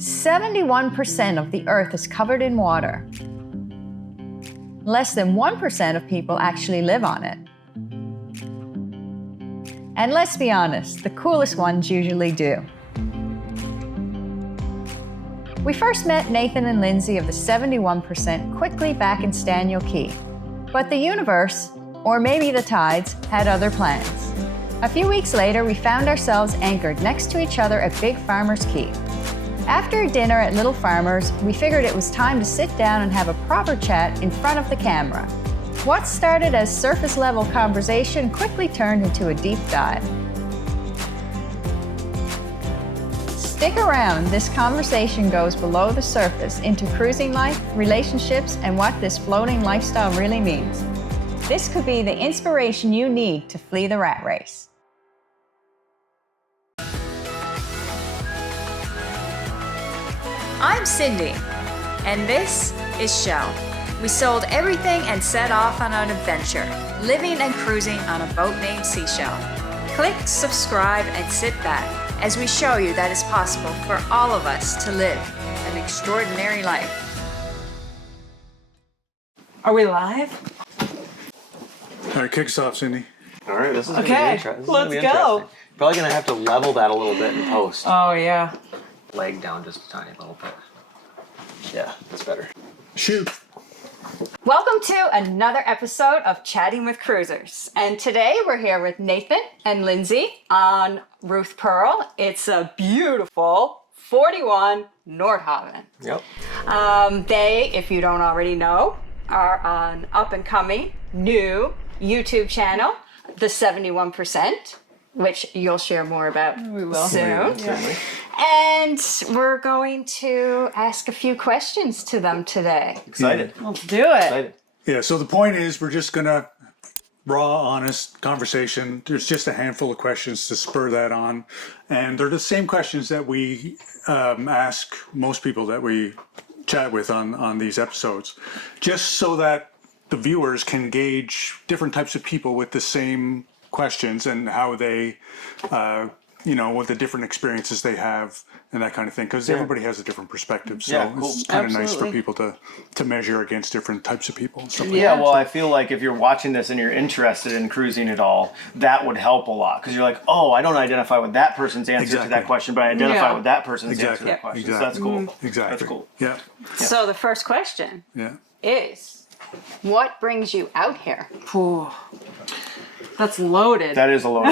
71% of the Earth is covered in water. Less than 1% of people actually live on it. And let's be honest, the coolest ones usually do. We first met Nathan and Lindsey of the 71% quickly back in Staniel Key. But the universe, or maybe the tides, had other plans. A few weeks later, we found ourselves anchored next to each other at Big Farmer's Key. After dinner at Little Farmer's, we figured it was time to sit down and have a proper chat in front of the camera. What started as surface-level conversation quickly turned into a deep dive. Stick around, this conversation goes below the surface into cruising life, relationships, and what this floating lifestyle really means. This could be the inspiration you need to flee the rat race. I'm Cindy, and this is Shell. We sold everything and set off on an adventure, living and cruising on a boat named C-Shell. Click, subscribe, and sit back as we show you that it's possible for all of us to live an extraordinary life. Are we live? All right, kick us off, Cindy. All right, this is Okay, gonna be interesting. let's go. Probably gonna have to level that a little bit in post. Oh, yeah. Leg down just a tiny little bit. Yeah, that's better. Shoot. Welcome to another episode of Chatting with Cruisers. And today we're here with Nathan and Lindsey on Ruth Pearl. It's a beautiful 41 Nordhavn. Yep. They, if you don't already know, are an up-and-coming new YouTube channel, the 71%, which you'll share more about soon. Certainly. And we're going to ask a few questions to them today. Excited. Let's do it. Excited. Yeah, so the point is we're just going to raw, honest conversation. There's just a handful of questions to spur that on. And they're the same questions that we ask most people that we chat with on these episodes, just so that the viewers can gauge different types of people with the same questions and how they, what the different experiences they have and that kind of thing, because everybody has a different perspective. So Yeah, cool. it's kind of nice for Absolutely. people to measure against different types of people and stuff like Yeah, that. well, I feel like if you're watching this and you're interested in cruising at all, that would help a lot. Because you're like, oh, I don't identify with that person's answer to Exactly. that question, but I identify Yeah. with that person's answer to Exactly. that question. Exactly. So that's cool. Exactly. That's cool. Yeah. So the first question Yeah. is, what brings you out here? Phew. That's loaded. That is a load.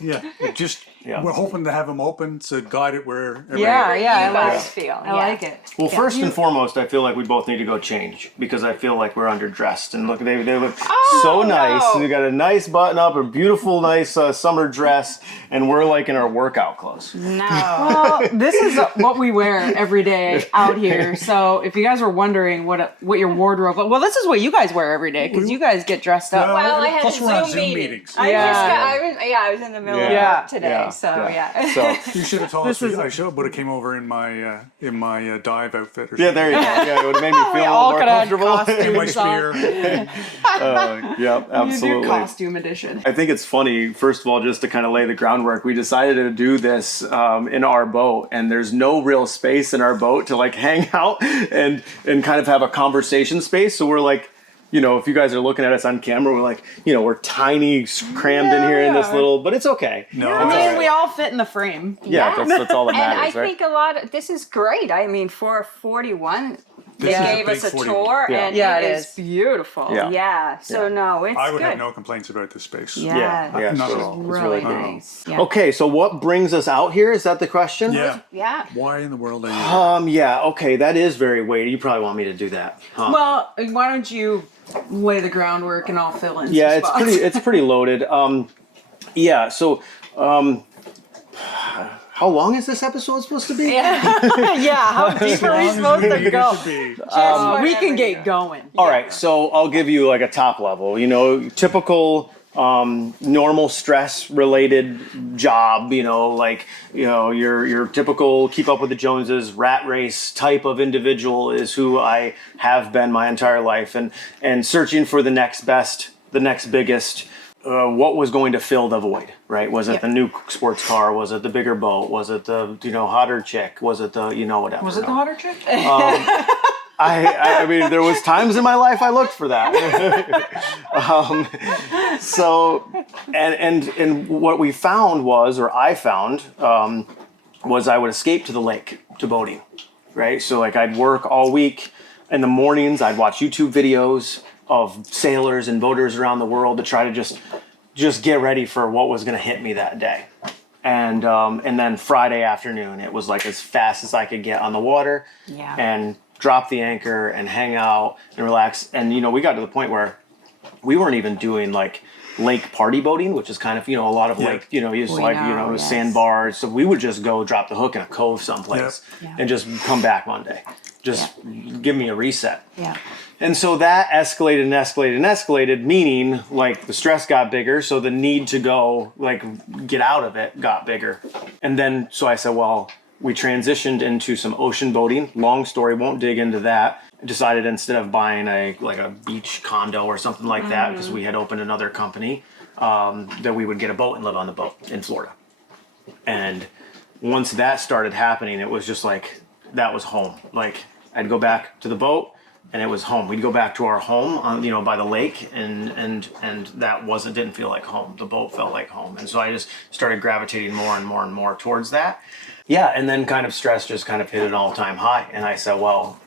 Yeah. It just, Yeah. we're hoping to have them open to guide it wherever. Yeah, I You like guys it. feel. I like it. Well, first and foremost, I feel like we both need to go change because I feel like we're underdressed. And look, they look so nice. no. We got a nice button up, a beautiful, nice summer dress, and we're like in our workout clothes. No. Well, this is what we wear every day out here. So if you guys were wondering what your wardrobe, well, this is what you guys wear every day because you guys get dressed up. Well, I had Plus a we're on Zoom Zoom meeting. meetings. I was in the middle Yeah. of work today, so yeah. So You should have told us. This is- I would have came over in my dive outfit or yeah, something. there you go. Yeah, it would have made me We feel a all little more could have comfortable. In my costumes on. sphere. Yep, You do absolutely. costume edition. I think it's funny, first of all, just to kind of lay the groundwork, we decided to do this in our boat, and there's no real space in our boat to like hang out and kind of have a conversation space. So we're like, if you guys are looking at us on camera, we're like, we're tiny, crammed in here in this little, but it's okay. No, I it's mean, all right. we all fit in the frame. Yeah, that's all that And I matters, right? think this is great. I mean, for 41, they This is a gave us big a 41. tour, Yeah. and Yeah, it it is is. beautiful. Yeah. So no, it's I would good. have no complaints about this space. Yeah. Yeah, Not so at all. it's Really good. nice. Yeah. Okay, so what brings us out here? Is that the question? Yeah. Yeah. Why in the world are you? Yeah, okay, that is very weighty. You probably want me to do that. Huh? Well, why don't you lay the groundwork and I'll fill in. Yeah, some it's spots. it's pretty loaded. How long is this episode supposed to be? Yeah, how deep are we supposed to go? We can get going. All right, so I'll give you like a top level. Typical normal stress related job. Your typical keep up with the Joneses, rat race type of individual is who I have been my entire life, and searching for the next best, the next biggest. what was going to fill the void, right? Was it the new sports car? Was it the bigger boat? Was it the, hotter chick? Was it the, whatever? Was it the hotter chick? I mean, there was times in my life I looked for that. So, and what we found was, or I found, was I would escape to the lake to boating, right? So like I'd work all week. In the mornings, I'd watch YouTube videos of sailors and boaters around the world to try to just get ready for what was going to hit me that day. And then Friday afternoon, it was like as fast as I could get on the water and drop the anchor and hang out and relax. And, we got to the point where we weren't even doing like lake party boating, which is kind of, a lot of lake, sandbars. So we would just go drop the hook in a cove someplace and just come back Monday. Just give me a reset. Yeah. And so that escalated and escalated and escalated, meaning like the stress got bigger. So the need to go like get out of it got bigger. And then, so I said, well, we transitioned into some ocean boating. Long story, won't dig into that. I decided instead of buying a beach condo or something like that, because we had opened another company, that we would get a boat and live on the boat in Florida. And once that started happening, it was just like, that was home. Like I'd go back to the boat and it was home. We'd go back to our home on, by the lake and that didn't feel like home. The boat felt like home. And so I just started gravitating more and more and more towards that. Yeah. And then kind of stress just kind of hit an all-time high. And I said, well,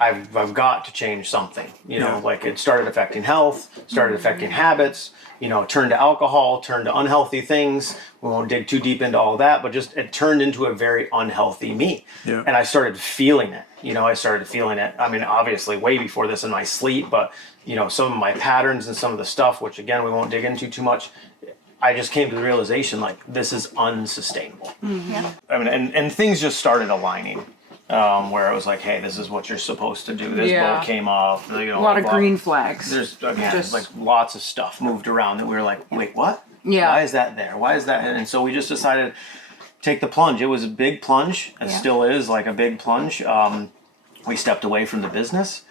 I've got to change something, like it started affecting health, started affecting habits, turned to alcohol, turned to unhealthy things. We won't dig too deep into all that, but just it turned into a very unhealthy me. Yeah. And I started feeling it, I mean, obviously way before this in my sleep, but some of my patterns and some of the stuff, which again, we won't dig into too much. I just came to the realization like this is unsustainable. Mm-hmm. Yeah. I mean, and things just started aligning. Where it was like, hey, this is what you're supposed to do. This boat came off. A lot of green flags. There's like lots of stuff moved around that we were like, wait, what? Yeah. Why is that there? Why is that? And so we just decided to take the plunge. It was a big plunge. It still is like a big plunge. We stepped away from the business.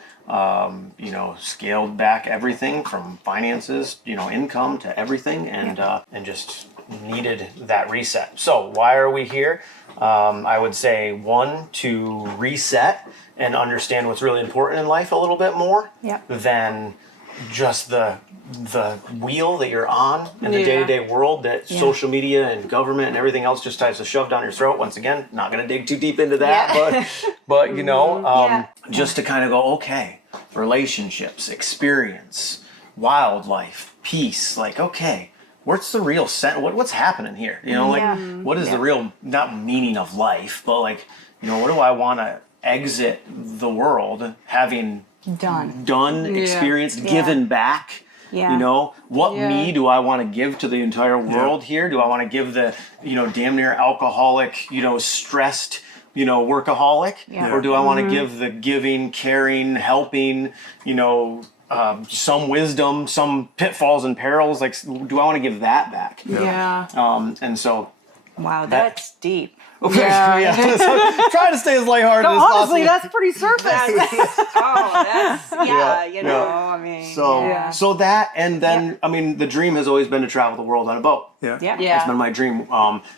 Scaled back everything from finances, income to everything, and just needed that reset. So why are we here? I would say 1, to reset and understand what's really important in life a little bit more than just the wheel that you're on in the day-to-day world that social media and government and everything else just tries to shove down your throat. Once again, not going to dig too deep into that, but just to kind of go, okay, relationships, experience, wildlife, peace, like, okay, what's the real what's happening here? What is the real, not meaning of life, but like, what do I want to exit the world having done, experienced, given back? What me do I want to give to the entire world here? Do I want to give the, damn near alcoholic, stressed, workaholic? Yeah. Or do I want to give the giving, caring, helping, some wisdom, some pitfalls and perils? Like, do I want to give that back? Yeah. And so. Wow, that's deep. Yeah. Try to stay as lighthearted as possible. Honestly, that's pretty surface. I mean. So that, and then, I mean, the dream has always been to travel the world on a boat. Yeah. That's been my dream.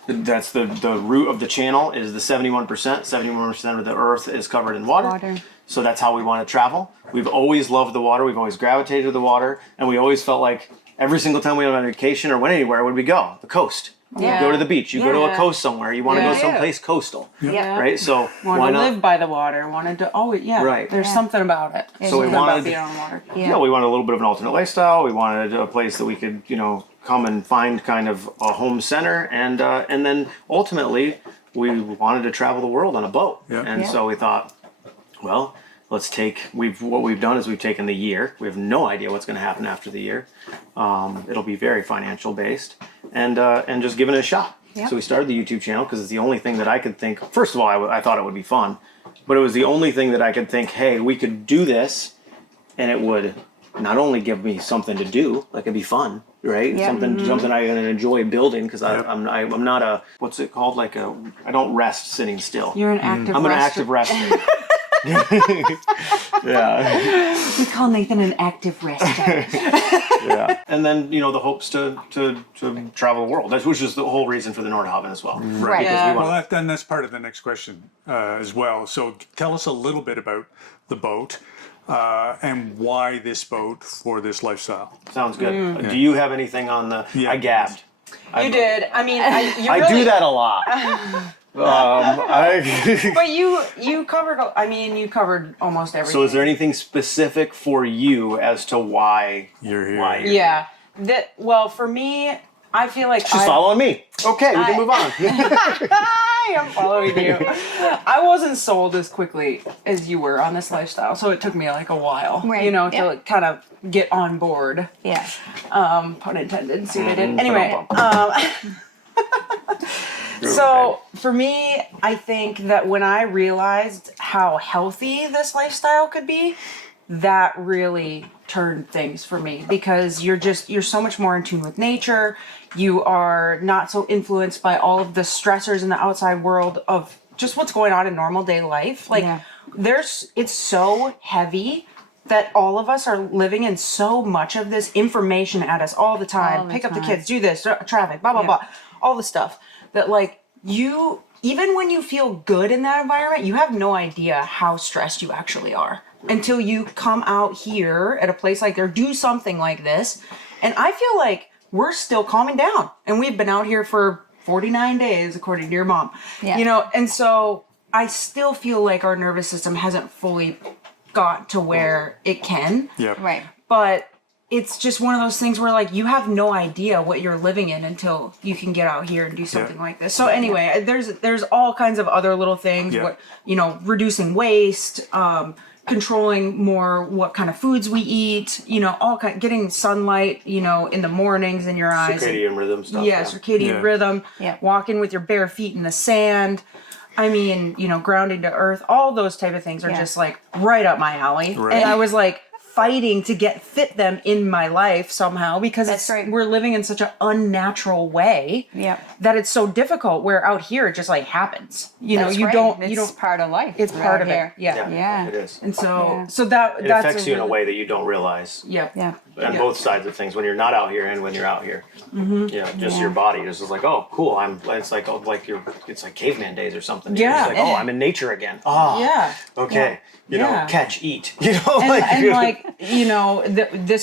That's the root of the channel is the 71%. 71% of the earth is covered in water. So that's how we want to travel. We've always loved the water. We've always gravitated to the water. And we always felt like every single time we went on vacation or went anywhere, where would we go? The coast. Yeah. You go to the beach. You go to a coast somewhere. You want to go someplace coastal. Yeah. Right? So why not live by the water? Wanted to Right. There's something about it. So we wanted being on water. Yeah, we wanted a little bit of an alternate lifestyle. We wanted a place that we could, come and find kind of a home center, and then ultimately we wanted to travel the world on a boat. Yeah. And so we thought, well, let's what we've done is we've taken the year. We have no idea what's going to happen after the year. It'll be very financial based, and just give it a shot. Yeah. So we started the YouTube channel because it's the only thing that I could think. First of all, I thought it would be fun, but it was the only thing that I could think, hey, we could do this, and it would not only give me something to do, like it'd be fun, right? Yeah. Something I can enjoy building, because I'm not a, what's it called? I don't rest sitting still. You're an active I'm rester. An active rester. Yeah. We call Nathan an active rester. Yeah. And then, the hopes to travel the world, which is the whole reason for the Nordhavn as well. Right. Yeah. Well, then that's part of the next question as well. So tell us a little bit about the boat and why this boat for this lifestyle. Sounds good. Do you have anything on the... Yeah. I gabbed. You did. I mean, I do that a lot. But you covered. You covered almost everything. So is there anything specific for you as to why You're here. Why Yeah. Well, for me, I feel like She's following me. Okay, we can move on. I am following you. I wasn't sold as quickly as you were on this lifestyle, so it took me like a while, Right. to kind of get on board. Yeah. Pun intended. See what I did? Anyway, so for me, I think that when I realized how healthy this lifestyle could be, that really turned things for me, because you're so much more in tune with nature. You are not so influenced by all of the stressors in the outside world of just what's going on in normal day life. Like it's so heavy that all of us are living in so much of this information at us all the time. All the Pick up the time. kids, do this, traffic, blah, blah, blah. All the stuff that even when you feel good in that environment, you have no idea how stressed you actually are until you come out here at a place like there, do something like this. And I feel like we're still calming down, and we've been out here for 49 days, according to your mom. Yeah. And so I still feel like our nervous system hasn't fully got to where it can. Yeah. Right. But it's just one of those things where you have no idea what you're living in until you can get out here and do something like this. So anyway, there's all kinds of other little things, Yeah. Reducing waste, controlling more what kind of foods we eat, getting sunlight, in the mornings in your eyes. Circadian rhythm stuff. Yeah, circadian Yeah. rhythm, Yeah. walking with your bare feet in the sand. Grounding to earth, all those type of things are just right up my alley. Right. And I was fighting to fit them in my life somehow, because we're living in such an unnatural way that it's so difficult, where out here it just happens. It's part of life. It's part of it. Yeah, Yeah. it is. And so It that's affects you in a way that you don't realize. Yeah. Yeah. On both sides of things, when you're not out here and when you're out here. Just your body just is oh, cool. It's like caveman days or something. You're Yeah. just I'm in nature again. Oh, Yeah. okay. Yeah. Catch, eat. This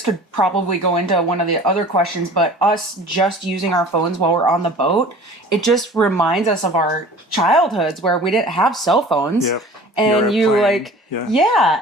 could probably go into one of the other questions, but us just using our phones while we're on the boat, it just reminds us of our childhoods where we didn't have cell phones. Yep. And You're you playing,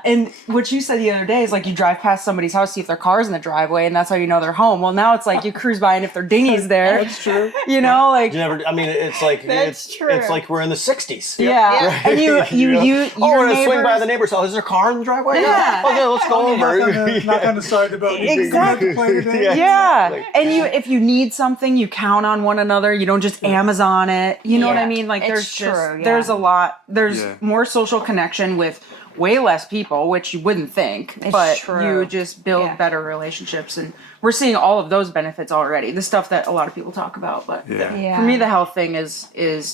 and what you said the other day is you drive past somebody's house, see if their car's in the driveway, and that's how you know they're home. Well, now it's you cruise by, and if their dinghy's there, That's true. You never. I mean, it's That's true. It's like we're in the '60s. yeah. And you we're gonna swing by neighbors- the neighbor's house. Is there a car in the driveway? Yeah. Okay, let's go over. Knock on the side of the boat. Exactly. Play today. Yeah, and if you need something, you count on one another. You don't just Amazon it. You know what I Yeah. mean? There's It's true, yeah. there's a lot. There's Yeah. more social connection with way less people, which you wouldn't think. It's but true. you just build Yeah. better relationships, and we're seeing all of those benefits already. The stuff that a lot of people talk about, but Yeah. for me, the health thing is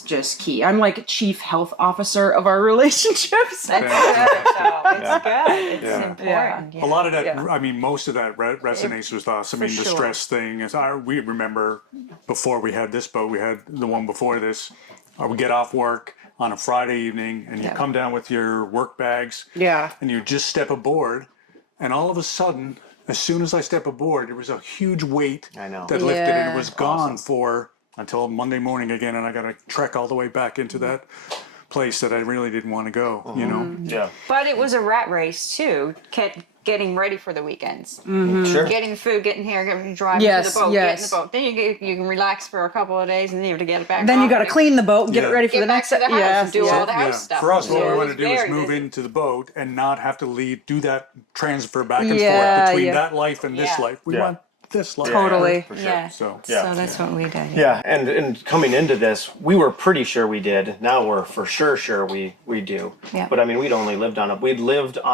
just key. I'm chief health officer of our relationships. That's good. So it's good. It's Yeah. important. A lot of that, Yeah. I mean, most of that resonates with us. I mean, the sure. stress thing is, we remember before we had this boat, we had the one before this, we get off work on a Friday evening and you come down with your work bags Yeah. and you just step aboard, and all of a sudden, as soon as I step aboard, there was a huge weight I know. that lifted and it Yeah. was gone for until Monday morning again, and I got to trek all the way back into that place that I really didn't want to go, you know? Yeah. But it was a rat race too, getting ready for the weekends. Sure. Getting the food, getting here, driving Yes, to the boat, yes. getting the boat. Then you can relax for a couple of days, and then you have to get it back. Then you off got to and clean the boat, get it Yeah. ready for Get the back next. to the house and do all the Yeah. house stuff. For us, what So we it want was to do is very move busy. into the boat and not have to do that transfer back and Yeah, forth between yeah. that life and this Yeah. life. We Yeah. want this life. Totally. For sure. Yeah. So, So that's what we did. Yeah, and coming into this, we were pretty sure we did. Now we're for sure we do. Yeah. But I mean, we'd lived on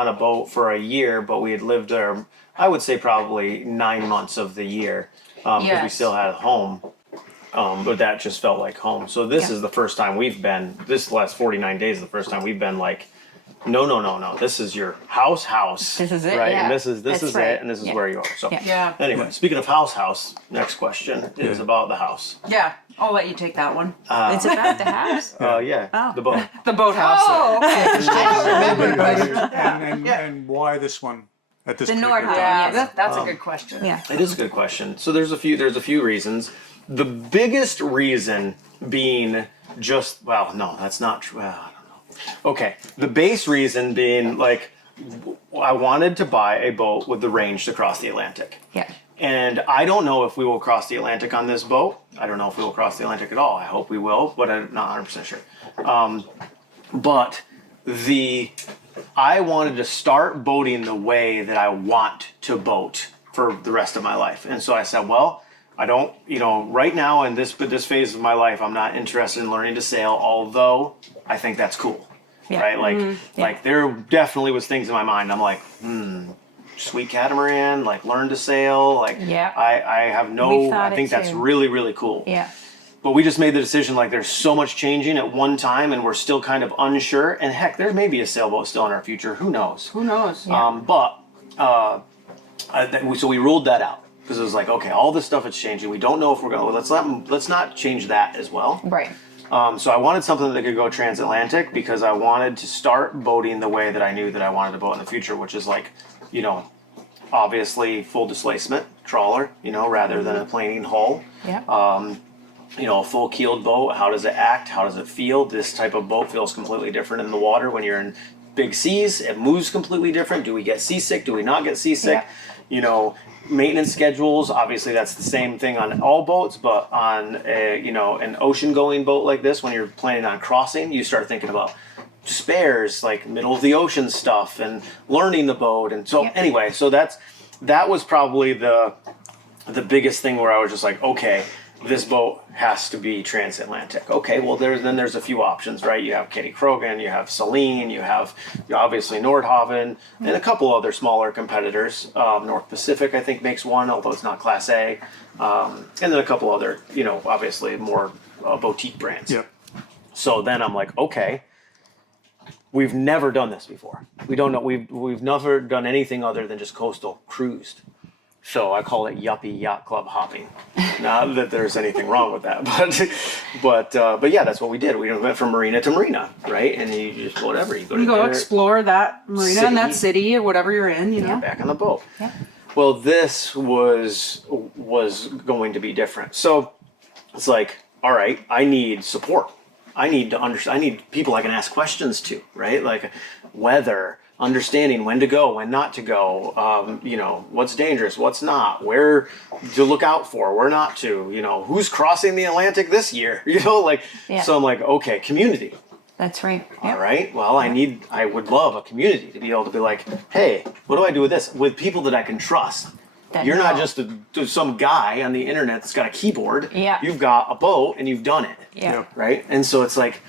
a boat for a year, but we had lived there, I would say probably 9 months of the year, because we Yes. still had a home. But that just felt like home. So this is the first time we've been. This last 49 days is the first time we've been no. This is your house. This is it, right? yeah. And this is That's it, right. and this is Yeah. where you are. So Yeah. anyway, speaking of house. Next question is about the house. Yeah. I'll let you take that one. It's about the house. Yeah, the boat. The boathouse. Oh, okay. I don't remember. And why this one at this The particular Nordhavn. time? Yeah, that's a good question. Yeah. It is a good question. So there's a few reasons. The biggest reason being just no, that's not true. Well, I don't know. Okay, the base reason being like I wanted to buy a boat with the range to cross the Atlantic. Yeah. And I don't know if we will cross the Atlantic on this boat. I don't know if we will cross the Atlantic at all. I hope we will, but I'm not 100% sure. But I wanted to start boating the way that I want to boat for the rest of my life. And so I said, well, I don't, right now in this phase of my life, I'm not interested in learning to sail, although I think that's cool. Yeah. Right? Like there definitely was things in my mind. I'm like, sweet catamaran, like learn to sail. Like Yeah. I have We thought I think it that's too. really, really cool. Yeah. But we just made the decision, like there's so much changing at one time and we're still kind of unsure. And heck, there may be a sailboat still in our future. Who knows? Who knows? So we ruled that out because it was like, okay, all this stuff is changing. We don't know if we're going to, let's not change that as well. Right. So I wanted something that could go transatlantic because I wanted to start boating the way that I knew that I wanted to boat in the future, which is like, obviously full displacement trawler, rather than a planing hull. Yeah. A full keeled boat. How does it act? How does it feel? This type of boat feels completely different in the water when you're in big seas. It moves completely different. Do we get seasick? Do we not get seasick? Maintenance schedules. Obviously, that's the same thing on all boats, but on an ocean-going boat like this, when you're planning on crossing, you start thinking about spares, like middle of the ocean stuff, and learning the boat. And so anyway, so that was probably the biggest thing where I was just like, okay, this boat has to be transatlantic. Okay, well there's a few options, right? You have Kitty Krogan, you have Celine, you have obviously Nordhavn, and a couple other smaller competitors. North Pacific, I think, makes one, although it's not Class A. And then a couple other, obviously more boutique brands. Yep. So then I'm like, okay, we've never done this before. We don't know. We've never done anything other than just coastal cruised. So I call it yuppie yacht club hopping. Not that there's anything wrong with that, but yeah, that's what we did. We went from marina to marina, right? And you just whatever you go to You go dinner, explore that marina in that city or whatever you're in, get back on the boat. Yeah. Well, this was going to be different. So it's like, all right, I need support. I need to understand. I need people I can ask questions to, right? Like weather. Understanding when to go, when not to go, what's dangerous, what's not, where to look out for, where not to, who's crossing the Atlantic this year, So I'm like, okay, community. That's right. All right. Well, I would love a community to be able to be like, hey, what do I do with this? With people that I can trust. That You're not know. just some guy on the internet that's got a keyboard. Yeah. You've got a boat and you've done it. Yeah. Right. And so it's like,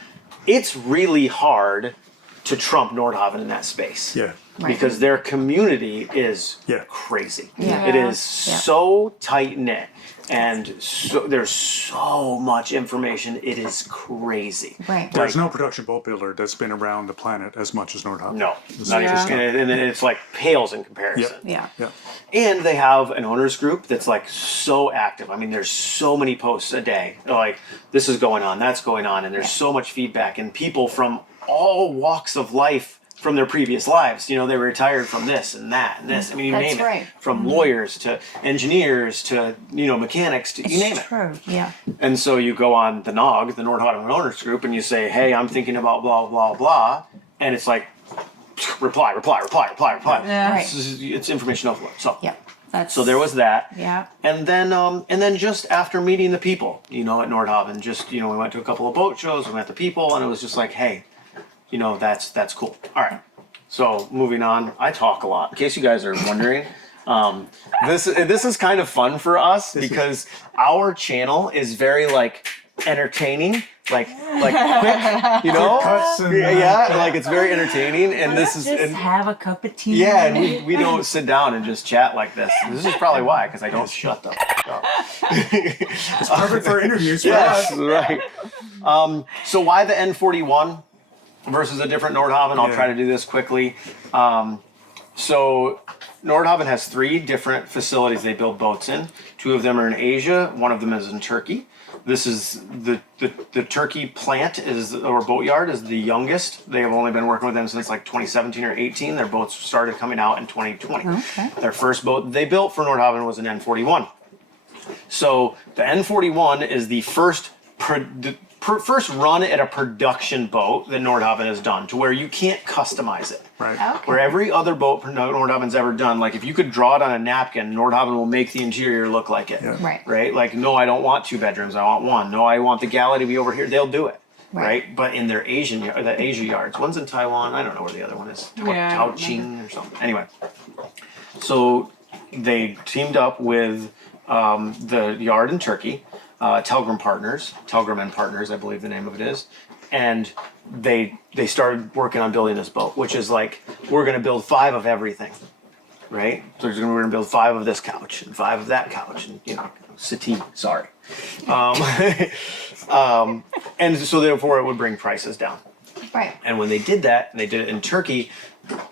it's really hard to trump Nordhavn in that space. Yeah. Right. Because their community is Yeah. crazy. Yeah. It is Yeah. so tight knit, and so there's so much information. It is crazy. Right. There's no production boat builder that's been around the planet as much as Nordhavn. No, not even, and it's like pales in comparison. Yeah. Yeah. And they have an owners group that's like so active. I mean, there's so many posts a day. Like this is going on, that's going on, and there's so much feedback, and people from all walks of life from their previous lives. They were retired from this and that and this. I mean, you That's name it. right. From lawyers to engineers to, mechanics to, you name it. True. Yeah. And so you go on the NOG, the Nordhavn Owners Group, and you say, hey, I'm thinking about blah, blah, blah. And it's like, reply. Yeah. Right. It's information overload. So, Yeah. That's. so there was that. Yeah. And then just after meeting the people, at Nordhavn, we went to a couple of boat shows, we met the people, and it was just like, hey, that's cool. All right. So moving on, I talk a lot. In case you guys are wondering, this is kind of fun for us because our channel is very like entertaining, like quick, cuts and, like it's very entertaining. And this is have a cup of tea. yeah, and we don't sit down and just chat like this. This is probably why, because I don't shut the fuck up. Perfect for interviews for Yes, us. right. So why the N41? versus a different Nordhavn. I'll Yeah. try to do this quickly. So Nordhavn has 3 different facilities they build boats in. 2 of them are in Asia. 1 of them is in Turkey. This is the Turkey plant or boatyard is the youngest. They have only been working with them since like 2017 or 18. Their boats started coming out in 2020. Okay. Their first boat they built for Nordhavn was an N41. So the N41 is the first run at a production boat that Nordhavn has done, to where you can't customize it. Right. Okay. Where every other boat Nordhavn's ever done, like if you could draw it on a napkin, Nordhavn will make the interior look like it. Yeah. Right. Right? Like, no, I don't want 2 bedrooms, I want 1. No, I want the galley to be over here. They'll do it. Right? But in their the Asia yards, one's in Taiwan, I don't know where the other one is. Yeah, I don't Taoqing or something. Anyway. So they teamed up with the yard in Turkey, Telgrim and Partners, I believe the name of it is, and they started working on building this boat, which is like, we're going to build 5 of everything, right? So we're going to build 5 of this couch and 5 of that couch, and settee. Sorry, and so therefore it would bring prices down. Right. And when they did that, and they did it in Turkey,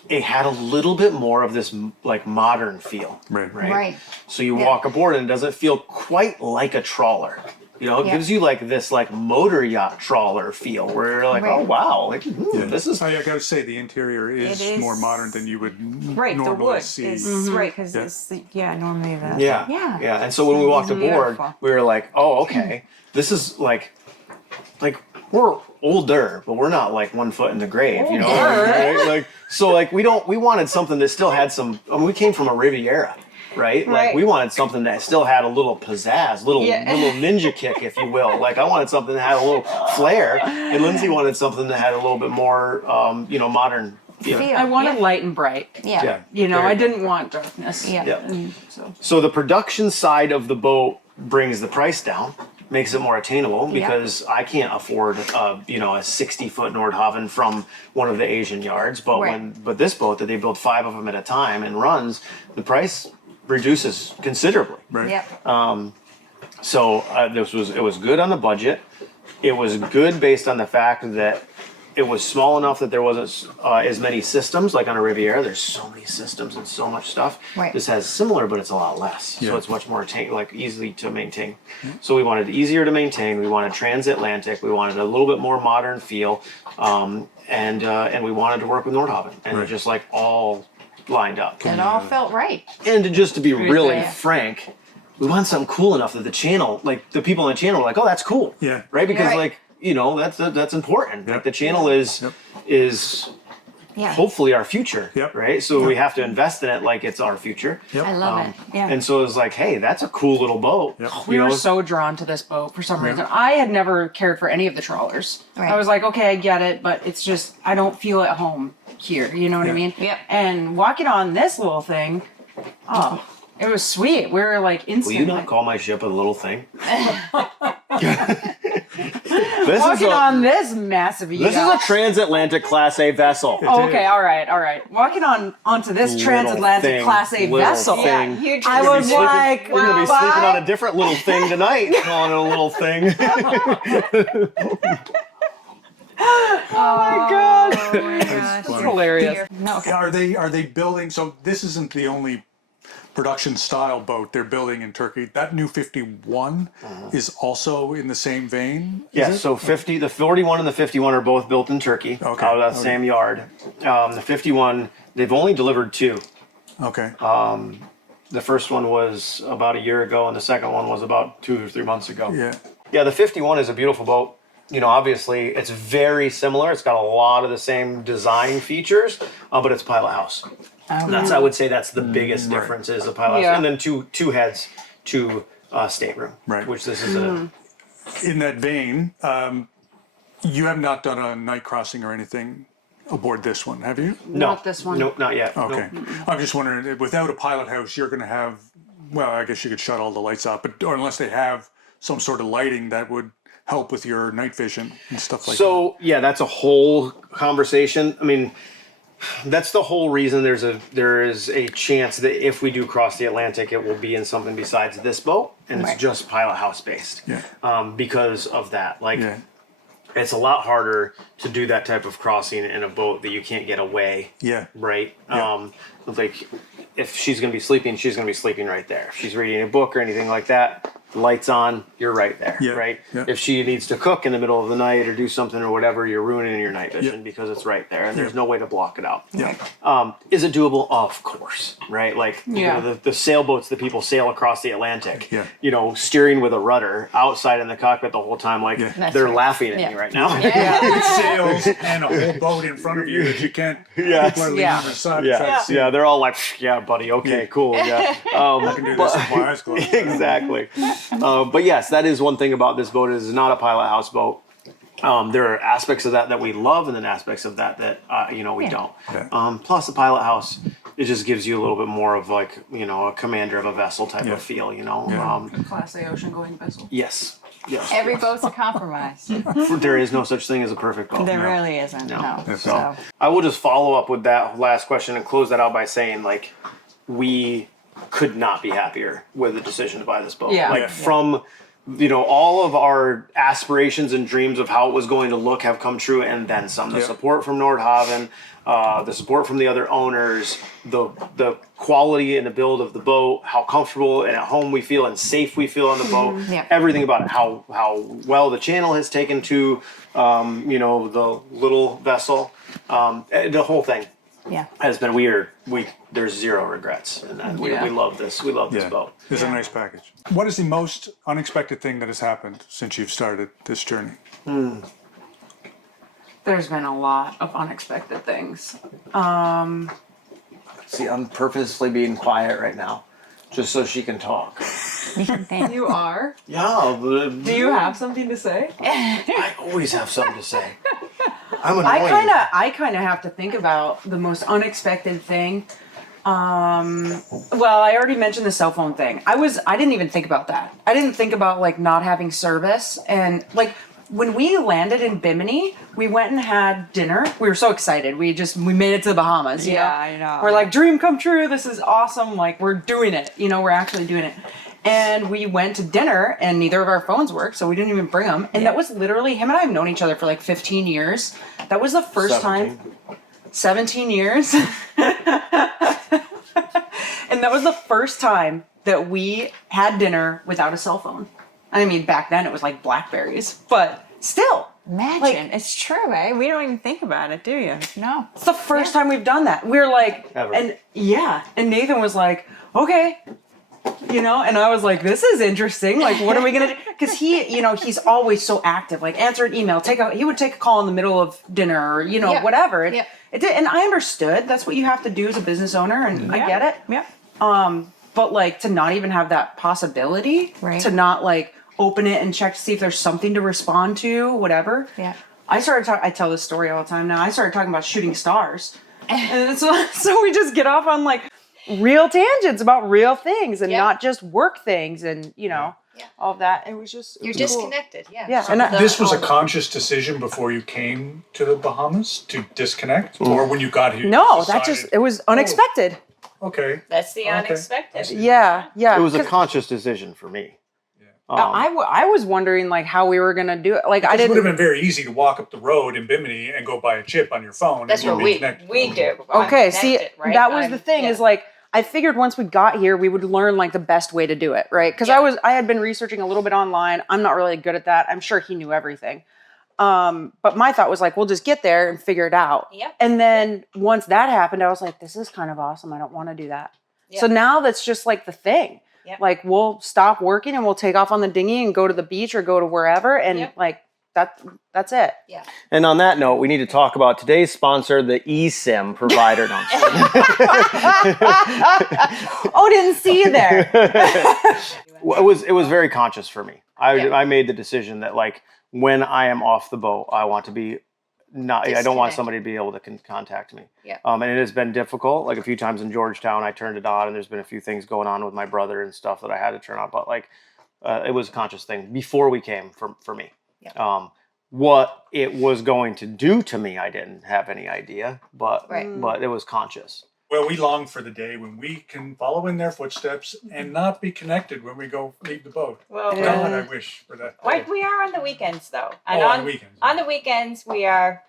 it had a little bit more of this like modern feel. Right. So you walk aboard and it doesn't feel quite like a trawler. It Yeah. gives you like this like motor yacht trawler feel where you're like, Right. oh wow, like this is I gotta say, the interior is, It is- more modern than you would Right, the normally wood see. is right because Yeah. it's normally that. yeah. And so when we walked aboard, Beautiful. we were like, oh okay, this is like we're older, but we're not like 1 foot in the grave, right? Like so like we wanted something that still had some. I mean, we came from a Riviera. Right? Like Right. we wanted something that still had a little pizzazz, little Yeah. ninja kick, if you will. Like I wanted something that had a little flair, and Lindsay wanted something that had a little bit more, modern feel. Feel. I wanted Yeah. light and bright. Yeah. Very I cool. didn't want darkness. Yeah. Yeah. And so So the production side of the boat brings the price down, makes it more attainable, because I can't afford a 60-foot Nordhavn from one of the Asian yards. But Right. but this boat that they build 5 of them at a time and runs, the price reduces considerably. Right. Yep. So it was good on the budget. It was good based on the fact that it was small enough that there wasn't as many systems. Like on a Riviera, there's so many systems and so much stuff. Right. This has similar, but it's a lot less. Yeah. So it's much more easily to maintain. So we wanted easier to maintain. We wanted transatlantic. We wanted a little bit more modern feel, and we wanted to work with Nordhavn, and it Right. just like all lined up. It all felt right. And just to be really Yeah. frank, we want something cool enough that the channel, like the people on the channel, were like, "Oh, that's cool." Yeah. Right? Because Right. that's important. Yep. Like the channel is Yeah. hopefully our future. Yep. Right? So we have to invest in it like it's our future. Yep. I love it. Yeah. And so it was like, hey, that's a cool little boat. Yep. we You were know? so drawn to this boat for some reason. I had never cared for any of the trawlers. Right. I was like, okay, I get it, but it's just I don't feel at home here. You know what I mean? Yep. And walking on this little thing, oh, it was sweet. We were like Will instantly you not call my ship a little thing? This walking is a on this massive this is yacht. a transatlantic Class A vessel. Oh, okay, all right. Walking onto this Little transatlantic thing, Class A little vessel. thing. huge. I We're gonna be was sleeping- like, we're gonna be sleeping bye. on a different little thing tonight. Calling it a little thing. Oh my god, Oh my gosh. it's hilarious. No, okay. Are they building? So this isn't the only production style boat they're building in Turkey. That new 51 is also in the same vein. is Yeah, it? so the 41 and the 51 are both built in Turkey, Okay, out of that okay. same yard. The 51, they've only delivered 2. Okay. The first one was about a year ago, and the second one was about 2 or 3 months ago. Yeah. Yeah, the 51 is a beautiful boat. Obviously, it's very similar. It's got a lot of the same design features, but it's a pilot house. I would say that's the biggest difference is a pilot house. Yeah. And then two heads, 2 stateroom, Right. which this is a... In that vein, you have not done a night crossing or anything aboard this one, have you? No, Not this one. Nope, not yet. Okay. Nope. I'm just wondering, without a pilot house, you're going to have, well, I guess you could shut all the lights off, or unless they have some sort of lighting that would help with your night vision and stuff like that. So yeah, that's a whole conversation. I mean, that's the whole reason there is a chance that if we do cross the Atlantic, it will be in something besides this boat, and Right. it's just pilot house based. Yeah. Because of that, like Yeah. it's a lot harder to do that type of crossing in a boat that you can't get away. Yeah. Right. Yeah. Like if she's going to be sleeping, she's going to be sleeping right there. If she's reading a book or anything like that, lights on, you're right there. Yeah. Right. Yeah. If she needs to cook in the middle of the night or do something or whatever, you're ruining your night vision Yeah. because it's right there and there's no way to block it out. Yeah. Is it doable? Of course, right? Like you Yeah. know, the sailboats that people sail across the Atlantic, Yeah. you know, steering with a rudder outside in the cockpit the whole time, like Yeah. That's they're right. laughing at Yeah. me right now. Sails and a whole boat in front of you that you can't. Yes. People are leaning on the side. Yeah, trying to see. yeah, they're all like, yeah, buddy, okay, cool, yeah. I can do this with my eyes closed. Exactly. But yes, that is one thing about this boat is it's not a pilot house boat. There are aspects of that we love, and then aspects of that you know we don't. Yeah. Plus, the pilot house, it just gives you a little bit more of like you know a commander of a vessel type Yeah. of feel. You know. Yeah. Class A ocean going vessel. Yes. Yes. Every boat's a compromise. There is no such thing as a perfect boat. There really isn't. No. So I will just follow up with that last question and close that out by saying like we could not be happier with the decision to buy this boat. Yeah. Like Yeah. from you know all of our aspirations and dreams of how it was going to look have come true and then some. The Yeah. support from Nordhavn, the support from the other owners, the quality and the build of the boat, how comfortable and at home we feel and safe we feel on the boat, Yeah. everything about it, how well the channel has taken to you know the little vessel, the whole thing Yeah. has been there's zero regrets and we love this Yeah. boat. It's a nice package. What is the most unexpected thing that has happened since you've started this journey? There's been a lot of unexpected things. See, I'm purposely being quiet right now just so she can talk. You are? Yeah, Do you have something to say? I always have something to say. I'm annoying. I kind of have to think about the most unexpected thing. Well, I already mentioned the cell phone thing. I didn't even think about that. I didn't think about like not having service and like when we landed in Bimini, we went and had dinner. We were so excited. We made it to the Bahamas. You know? I know. We're like, dream come true. This is awesome. Like we're doing it. You know, we're actually doing it. And we went to dinner and neither of our phones worked, so we didn't even bring them. And that was literally, him and I have known each other for like 15 years. That was the first 17. time, 17 years. And that was the first time that we had dinner without a cell phone. I mean, back then it was like Blackberries, but still. Imagine. Like- It's true, eh? We don't even think about it, do you? No. It's the first time we've done that. We're like, Ever. and Nathan was like, okay, you know, and I was like, this is interesting. Like, what are we gonna do? Because he's always so active. Like, answer an email, he would take a call in the middle of dinner, or Yeah. whatever. Yeah. It did, and I understood that's what you have to do as a business owner, and I get it. Yeah. But like to not even have that possibility, Right. to not like open it and check to see if there's something to respond to, whatever. Yeah. I tell this story all the time now. I started talking about shooting stars. And so we just get off on like real tangents about real things and Yeah. not just work things and, all of that. It was just, You're cool. disconnected. Yeah. Yeah. From And the- This was a conscious decision before you came to the Bahamas to disconnect, or when you got here? you No, decided, it was unexpected. okay. That's the Okay. unexpected. Yeah. Yeah. It was a 'Cause conscious decision for me. I was wondering like how we were going to do it. Like I It would have didn't. been very easy to walk up the road in Bimini and go buy a chip on your phone. That's and what you'd be connected. we do. Okay, I'm see, connected, right? that was I'm- the thing yeah. is like, I figured once we got here, we would learn like the best way to do it, right? Because Yeah. I had been researching a little bit online. I'm not really good at that. I'm sure he knew everything. But my thought was like, we'll just get there and figure it out. Yep. And then once that happened, I was like, this is kind of awesome. I don't want to do that. Yep. So now that's just like the thing. Yep. Like we'll stop working and we'll take off on the dinghy and go to the beach or go to wherever. And Yep. like that's it. Yeah. And on that note, we need to talk about today's sponsor, the eSIM provider. No, I'm just kidding. Oh, didn't see you there. Well, it was very conscious for me. Yeah. I made the decision that like when I am off the boat, I want to be I don't want Disconnect. somebody to be able to contact me. Yeah. And it has been difficult. Like a few times in Georgetown, I turned it on, and there's been a few things going on with my brother and stuff that I had to turn on. But like, it was a conscious thing before we came for me. Yeah. What it was going to do to me, I didn't have any idea, but Right. but it was conscious. Well, we long for the day when we can follow in their footsteps and not be connected when we go leave the boat. Well, God, I wish for that. like we are on the weekends though. And on the weekends. On the weekends we are.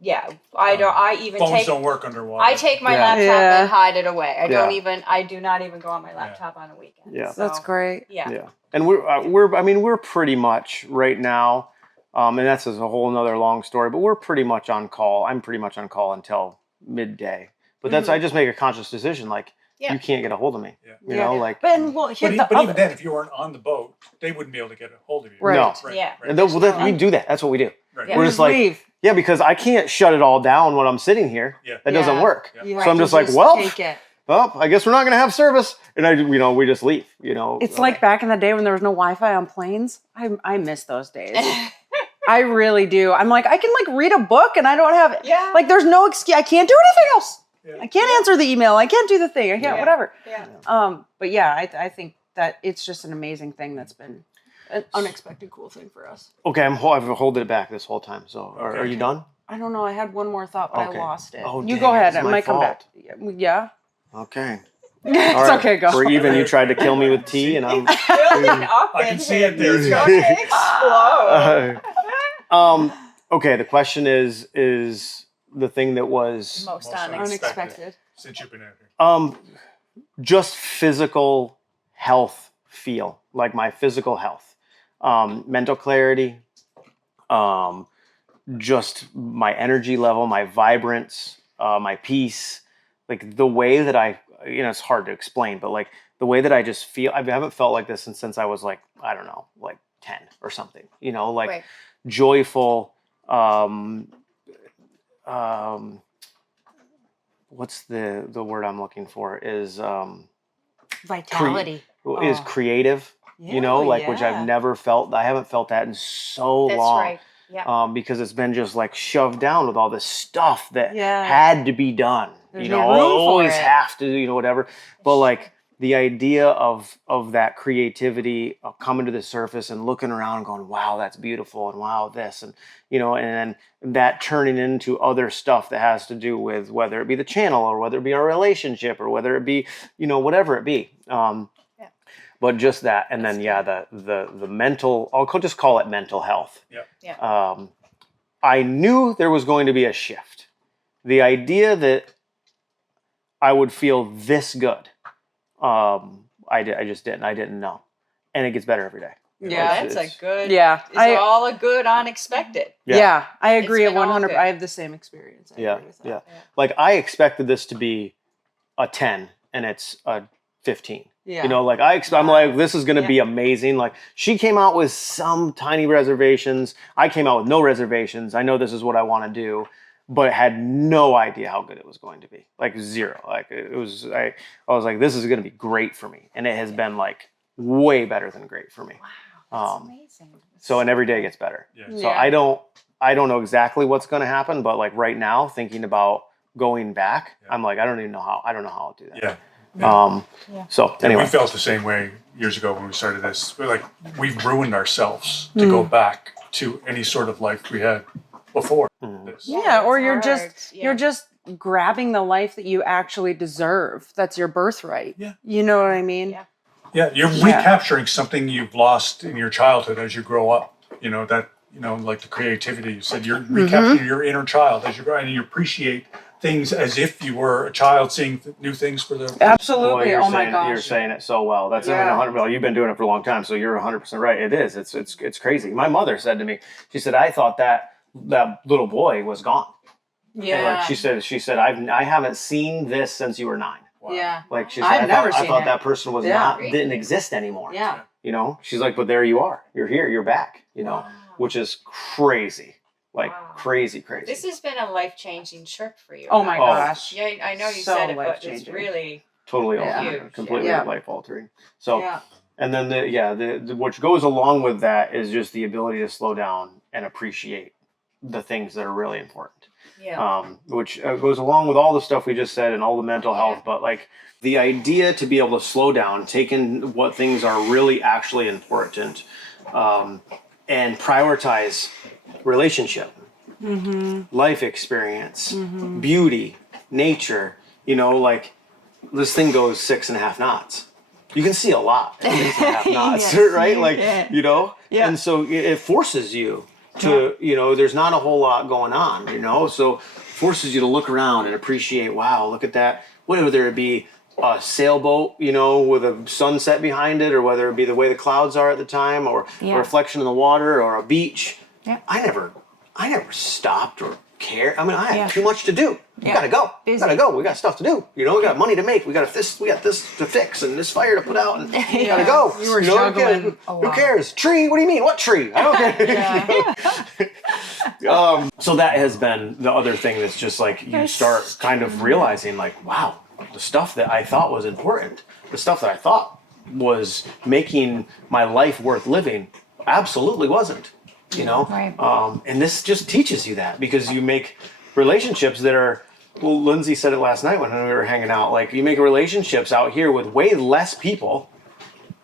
Yeah, I even Phones take. don't work underwater. I take my Yeah. laptop Yeah. and hide it away. Yeah. I do not even go on my laptop on a weekend. Yeah. So, That's great. Yeah. Yeah, and we're pretty much right now, and that's a whole nother long story. But we're pretty much on call. I'm pretty much on call until midday. But that's I just make a conscious decision. Like Yeah. you can't get a hold of me. Yeah. You know, like But we'll hit the But even other. then, if you weren't on the boat, they wouldn't be able to get a hold of you. Right. No. Yeah. and we do that. That's what we do. Right. Yeah. We're just like leave. yeah, because I can't shut it all down when I'm sitting here. Yeah. That doesn't Yeah. work. Yeah. You So I'm have just to like, well, take it. well, I guess we're not gonna have service, and we just leave. You know, It's like back in the day when there was no Wi-Fi on planes. I miss those days. I really do. I'm like, I can like read a book and I don't have Yeah. like there's no excuse. I can't do anything else. Yeah. I can't answer the email. I can't do the thing. I can't Yeah. whatever. Yeah. But yeah, I think that it's just an amazing thing that's been an unexpected cool thing for us. okay, I've holding it back this whole time. So are you done? I don't know. I had one more thought, but Okay. I lost it. Oh, you dang go it. ahead. It's It my might come back. fault. Yeah. Okay. It's All right. okay. Go. We're even. You tried to kill me with tea, and I'm. Building up I can see it there. He's going to explode. Okay. The question is the thing that was Most Most Unexpected. Since you've been out here. just physical health feel, like my physical health, mental clarity, just my energy level, my vibrance, my peace, like the way that it's hard to explain, but like the way that I just feel, I haven't felt like this since I was like, I don't know, like 10 or something, like Right. joyful, what's the word I'm looking for is, Vitality. is creative, which yeah. I've never felt. I haven't felt that in so That's long. right. Yeah. Because it's been just like shoved down with all this stuff that Yeah. had to be done. There's no room for always it. have to, whatever. But like the idea of that creativity of coming to the surface and looking around, and going, "Wow, that's beautiful," and "Wow, this," and and then that turning into other stuff that has to do with whether it be the channel or whether it be our relationship or whether it be whatever it be. But just that, and then the mental. I'll just call it mental health. Yeah. I knew there was going to be a shift. The idea that I would feel this good, I just didn't. I didn't know, and it gets better every day. Yeah. That's a good. Yeah. It's all a good unexpected. Yeah. I agree It's been all 100. good. I have the same experience. I Yeah, agree with that. yeah. Like I expected this to be a 10, and it's a 15. Yeah. I'm like, this is going to be amazing. Like she came out with some tiny reservations. I came out with no reservations. I know this is what I want to do, but had no idea how good it was going to be. Like zero. Like it was, I was like, this is going to be great for me. And it has been like way better than great for me. Wow. That's amazing. So, and every day gets better. Yeah. So I don't know exactly what's going to happen, but like right now thinking about going back, I'm like, I don't know how I'll do that. Yeah. So anyway. We felt the same way years ago when we started this. We're like, we've ruined ourselves to go back to any sort of life we had before this. Yeah, or it's you're hard. just Yeah. you're just grabbing the life that you actually deserve. That's your birthright. Yeah. You know what I mean? Yeah. Yeah, you're recapturing something you've lost in your childhood as you grow up. Like the creativity you said, you're recapturing your inner child as you grow, and you appreciate things as if you were a child seeing new things for the. Boy, Absolutely. you're Oh my saying- gosh. You're saying it so well. That's Yeah. 100. Well, you've been doing it for a long time, so you're 100% right. It is. It's crazy. My mother said to me, she said, I thought that little boy was gone. Yeah. Like she said, I haven't seen this since you were 9. Wow. Yeah. Like she said, I've never I seen thought it. that person was Yeah. didn't exist anymore. Yeah. She's like, but there you are. You're here. You're back. Which is crazy. Like Wow. crazy. This has been a life-changing trip for you. Oh my Oh. gosh. Yeah, I know you So said it, but it's life-changing. really Totally Yeah. altering, Huge. completely Yeah. life altering. So. Yeah. And then the which goes along with that is just the ability to slow down and appreciate the things that are really important. yeah. Which goes along with all the stuff we just said and all the mental health, but like the idea to be able to slow down, take in what things are really actually important, and prioritize relationship, life experience, beauty, nature, you know, like this thing goes 6.5 knots. You can see a lot at 6.5 knots, right? Like, you know, and so it forces you to, you know, there's not a whole lot going on, you know, so forces you to look around and appreciate, wow, look at that. Whether it be a sailboat, you know, with a sunset behind it, or whether it be the way the clouds are at the time, or a reflection in the water, or a beach. Yeah. I never stopped or cared. I mean, I had too much to do. You gotta go. Busy. Gotta go. We got stuff to do. You know, we got money to make. We got this to fix, and this fire to put out, and you gotta go. You were know, juggling a who lot. cares? Tree? What do you mean? What tree? I don't care. So that has been the other thing that's just like you start kind of realizing, like, wow, the stuff that I thought was important, the stuff that I thought was making my life worth living, absolutely wasn't. You know, Right. And this just teaches you that, because you make relationships that are, well, Lindsay said it last night when we were hanging out, like you make relationships out here with way less people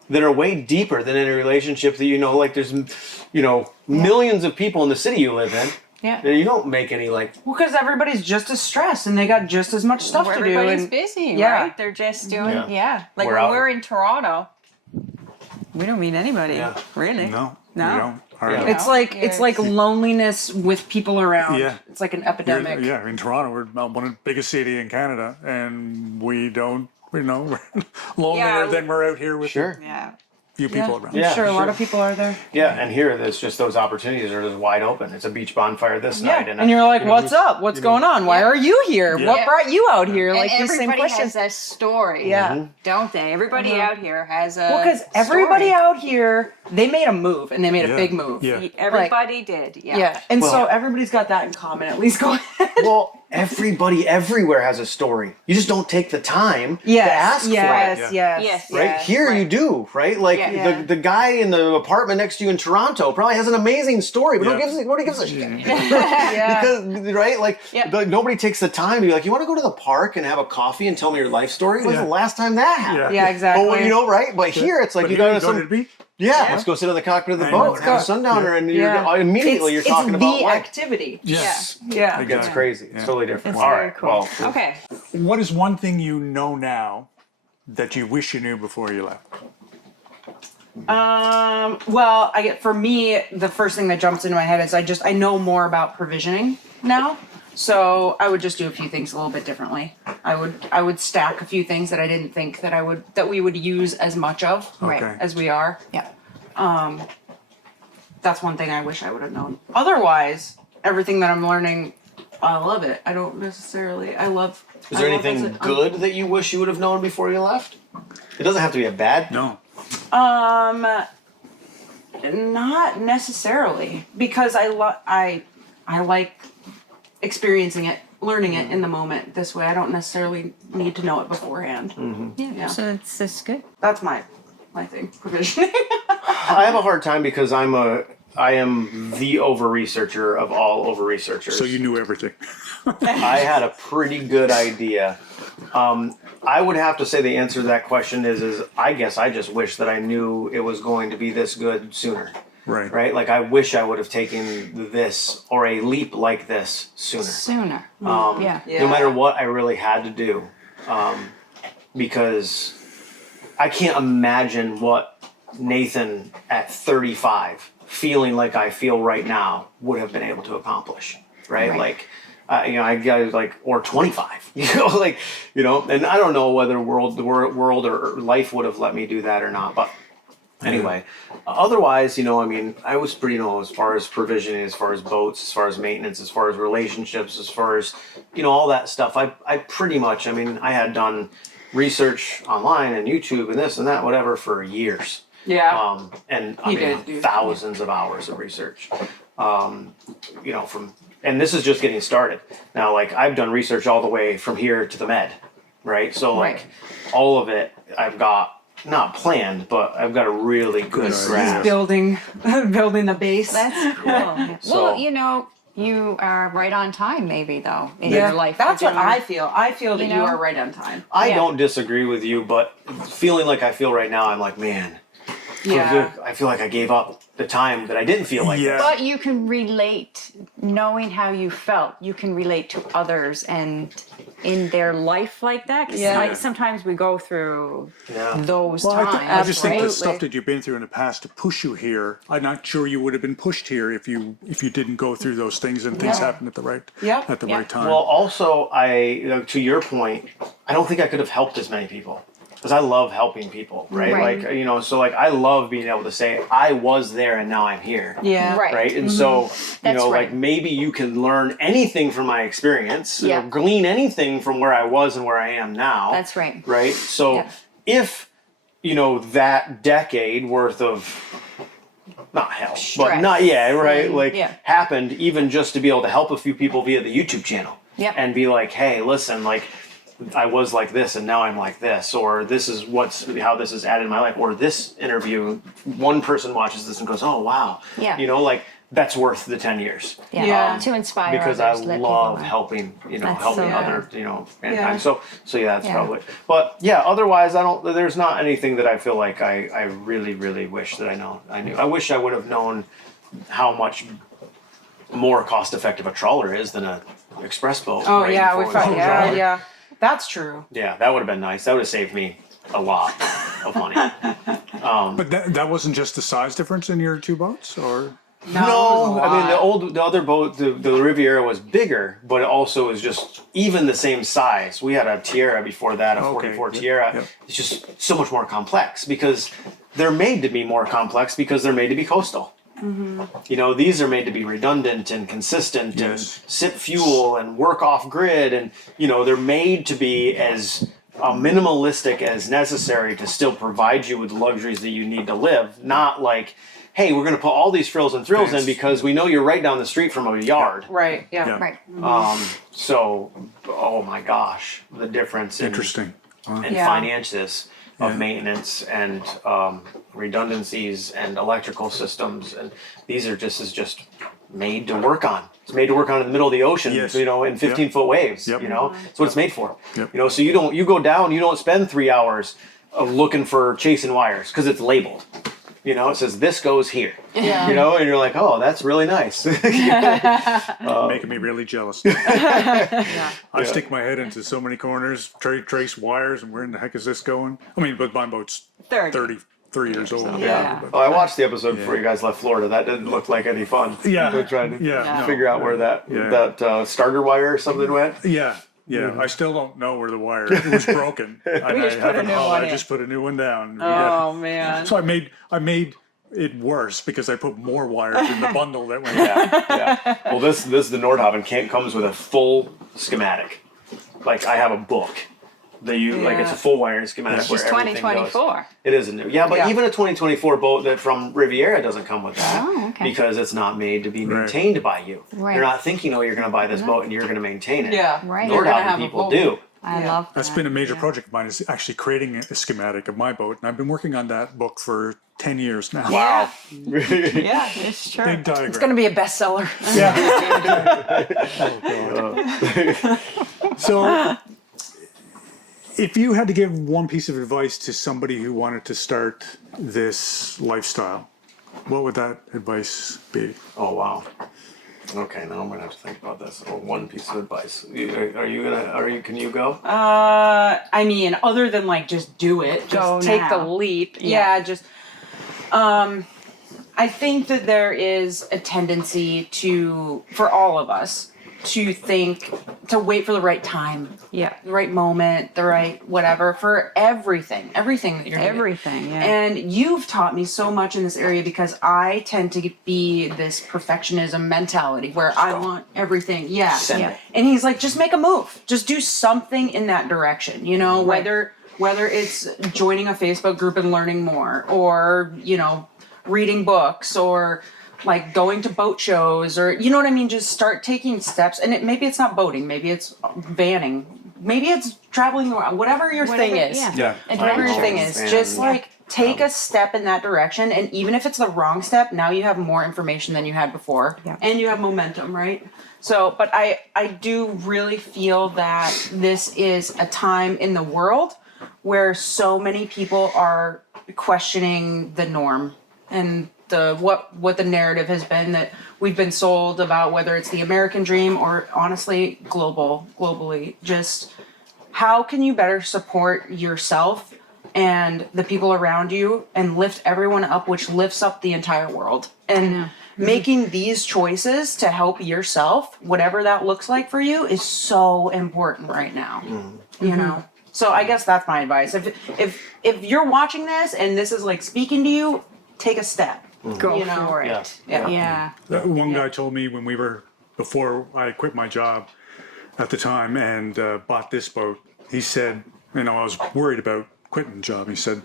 that are way deeper than any relationship that, you know, like there's, you know, millions of people in the city you live in. Yeah. And you don't make any like, Well, because everybody's just as stressed and they got just as much stuff to do. Everybody's And busy, yeah. right? They're just doing, Yeah. like We're when out. we're in Toronto. we don't meet anybody, Yeah. really. No, No? we don't. Hardly. It's like loneliness with people around. Yeah. It's like an epidemic. Yeah, in Toronto, we're one of the biggest city in Canada, and we don't, you know, we're lonelier Yeah. than we're out here with sure. Yeah. few people around. Yeah. I'm sure a lot sure. of people are there. Yeah, and here it's just those opportunities are just wide open. It's a beach bonfire this night, And you're like, you know, what's up? What's going on? Why are you here? Yeah. What brought you out here? And Like these same everybody questions. has a story. Yeah. Don't they? Everybody out here has a Well, because everybody story. out here, they made a move, and they made a Yeah. big move. Yeah. Everybody did. Yeah. Yeah. And so Well- everybody's got that in common. At least go ahead. Well, everybody everywhere has a story. You just don't take the time to ask for it. yes, Yes. Right Yeah, here, you do, right? Like Yeah. the guy in the apartment next to you in Toronto probably has an amazing story, but Yeah. nobody gives a shit. Yeah. Because right, like Yeah. nobody takes the time to be like, you want to go to the park and have a coffee and tell me your life story? When's Yeah. the last time that happened? Yeah, exactly. But you know, right? But here it's like But you here go you to go some. to the beach. Yeah, let's go sit on the cockpit of the Hey, boat let's and have a go. sundowner, and you're immediately you're talking it's about the life. activity. Yes. Yeah. I get That's it. crazy. It's Yeah. totally different. It's All very right. cool. Well, Okay. What is one thing you know now that you wish you knew before you left? Well, for me, the first thing that jumps into my head is I know more about provisioning now. So I would just do a few things a little bit differently. I would stack a few things that I didn't think that we would use as much of Okay. as we are. Yeah. That's one thing I wish I would have known. Otherwise, everything that I'm learning, I love it. I don't necessarily. I love. is there I love anything as a- good that you wish you would have known before you left? It doesn't have to be a bad. No. Not necessarily, because I like experiencing it, learning it in the moment. This way, I don't necessarily need to know it beforehand. Yeah. So it's good. That's my thing. Provisioning. I have a hard time because I am the over researcher of all over researchers. So you knew everything. I had a pretty good idea. I would have to say the answer to that question is I guess I just wish that I knew it was going to be this good sooner. Right. Right? Like I wish I would have taken this or a leap like this sooner. Sooner. Yeah. No matter what I really had to do. Because I can't imagine what Nathan at 35 feeling like I feel right now would have been able to accomplish. Right? Right. Like, I got like, or 25, and I don't know whether the world or life would have let me do that or not, but anyway, otherwise, I was pretty, as far as provisioning, as far as boats, as far as maintenance, as far as relationships, as far as, all that stuff, I pretty much, I had done research online and YouTube and this and that, whatever, for years. Yeah. And You did do- thousands of hours of research, and this is just getting started. Now, like I've done research all the way from here to the Med, right? So like all of it I've got not planned, but I've got a really good grasp. building the base. That's cool. So- Well, you are right on time, maybe though in yeah. your life. That's You're what doing- I feel. I feel that You you know? are right on time. I Yeah. don't disagree with you, but feeling like I feel right now, I'm like, man, Yeah. I feel like I gave up the time that I didn't feel like Yeah. this. But you can relate, knowing how you felt, you can relate to others and in their life like that. 'Cause Yeah. like sometimes we go through Yeah. those Well, times. I just think the Absolutely. stuff that you've been through in the past to push you here, I'm not sure you would have been pushed here if you didn't go through those things and things happened at the right Yeah. right time. Well, also, to your point, I don't think I could have helped as many people because I love helping people, right? Right. Like, so like I love being able to say I was there and now I'm here. Yeah. Right. Right. And so, That's right. like maybe you can learn anything from my experience, Yeah. or glean anything from where I was and where I am now. That's right. Right. So Yeah. if, that decade worth of not hell, but Stress. not, right. Like Yeah. happened even just to be able to help a few people via the YouTube channel. Yep. And be like, hey, listen, like I was like this and now I'm like this, or this is how this is added in my life, or this interview, one person watches this and goes, oh wow. Yeah. Like that's worth the 10 years. Yeah. Yeah. To inspire Because I others. let people love know. helping, That's helping so other, mankind. Yeah. So yeah, that's Yeah. probably, but yeah, otherwise there's not anything that I feel like I really, really wish that I knew. I wish I would have known how much more cost effective a trawler is than a express boat. Oh right yeah, before we the found. boat Yeah, trawler. yeah. That's true. Yeah, that would have been nice. That would have saved me a lot of money. But that wasn't just the size difference in your two boats, or No, I mean the other boat, the Riviera was bigger, but it also is just even the same size. We had a Tierra before that, a Okay, 44 yep, Tierra. yep. It's just so much more complex because they're made to be more complex because they're made to be coastal. These are made to be redundant and consistent and Yes. sip fuel and work off grid, and they're made to be as minimalistic as necessary to still provide you with the luxuries that you need to live. Not like, hey, we're going to put all these frills and thrills in Thanks. because we know you're right down the street from a yard. Right. Yeah. Yeah. Right. So, oh my gosh, the difference in interesting? and Yeah. finances of Yeah. maintenance and redundancies and electrical systems, and these are just made to work on. It's made to work on in the middle of the ocean, Yes. in 15-foot waves. Yep. That's what it's made for. Yep. So you go down, you don't spend 3 hours looking for chasing wires because it's labeled. It says this goes here. Yeah. And you're like, oh, that's really nice. Making me really jealous. I stick my head into so many corners, trace wires, and where in the heck is this going? I mean, but my boat's 33 years old. Yeah. Oh, I watched the episode before you guys left Florida. That didn't look like any fun. Yeah. We're trying to Yeah. figure out where that starter wire or something went. Yeah. Yeah, I still don't know where the wire. It was broken. And I just put a haven't new hauled. one I in. just put a new one down. Oh man. So I made it worse because I put more wires in the bundle that went. Yeah. Well, this the Nordhavn comes with a full schematic. Like I have a book that it's a full wiring schematic. It's where everything 2024. goes. It is a new. Yeah, but Yeah. even a 2024 boat that from Riviera doesn't come with that. Oh, okay. Because it's not made to be maintained by you. Right. They're not thinking, oh, you're going to buy this boat and you're going to maintain it. Yeah. Right. You're gonna Nordhavn have a people boat. do. I Yeah. love that. That's been a major project of mine, is actually creating a schematic of my boat, and I've been working on that book for 10 years now. Wow. Yeah, it's true. Big diagram. It's gonna be a bestseller. So, if you had to give one piece of advice to somebody who wanted to start this lifestyle, what would that advice be? Oh wow. Okay, now I'm gonna have to think about this. Or one piece of advice. Can you go? I mean, other than like just do it, just Go take the now. leap. Yeah. Yeah, just I think that there is a tendency for all of us to wait for the right time. Yeah. The right moment, the right whatever for everything that you're doing. Everything, yeah. And you've taught me so much in this area because I tend to be this perfectionism mentality where I want everything. Yeah. Send Yeah. it. And he's like, just make a move. Just do something in that direction, whether it's joining a Facebook group and learning more, or, reading books, or like going to boat shows, or you know what I mean? Just start taking steps. And maybe it's not boating, maybe it's vanning, maybe it's traveling around, whatever your thing is. Yeah. Whatever your thing is, Adventures, just and- like take a step in that direction. And even if it's the wrong step, now you have more information than you had before. Yeah. And you have momentum, right? So, but I do really feel that this is a time in the world where so many people are questioning the norm and what the narrative has been that we've been sold about, whether it's the American dream or honestly globally. Just how can you better support yourself and the people around you and lift everyone up, which lifts up the entire world. And making these choices to help yourself, whatever that looks like for you, is so important right now. You know? So I guess that's my advice. If you're watching this and this is like speaking to you, take a step. Go You know? for it. Yeah. Yeah. One guy told me when before I quit my job at the time and bought this boat, he said, I was worried about quitting the job. He said,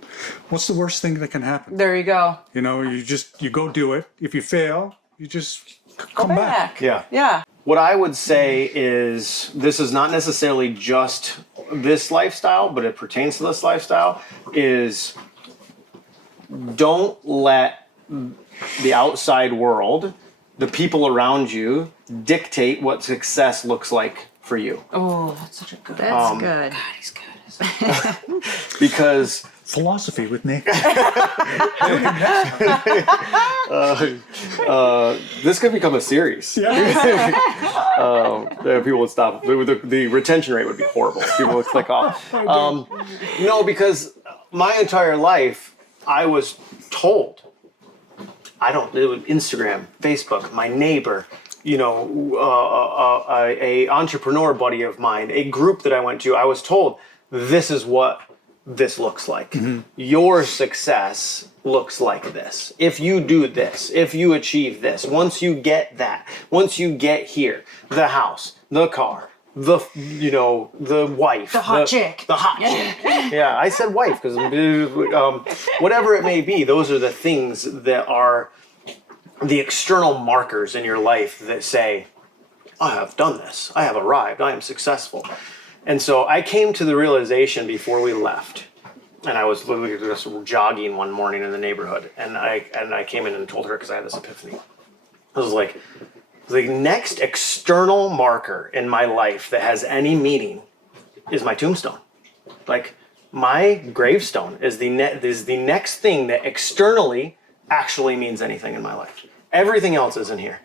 what's the worst thing that can happen? There you go. You go do it. If you fail, you just come back. Yeah. Yeah. What I would say is this is not necessarily just this lifestyle, but it pertains to this lifestyle, is don't let the outside world, the people around you, dictate what success looks like for you. Oh, that's such a good. That's good. God, he's good. Because Philosophy with Nick. this could become a series. People would stop. The retention rate would be horrible. People would click off. No, because my entire life, I was told, it was Instagram, Facebook, my neighbor, a entrepreneur buddy of mine, a group that I went to, I was told, this is what this looks like. Your success looks like this. If you do this, if you achieve this, once you get that, once you get here, the house, the car, the wife, The hot chick. the hot chick. Yeah, I said wife because whatever it may be, those are the things that are the external markers in your life that say, I have done this, I have arrived, I am successful. And so I came to the realization before we left, and I was literally just jogging one morning in the neighborhood, and I came in and told her because I had this epiphany. I was like, the next external marker in my life that has any meaning is my tombstone. Like, my gravestone is the next thing that externally actually means anything in my life. Everything else isn't here.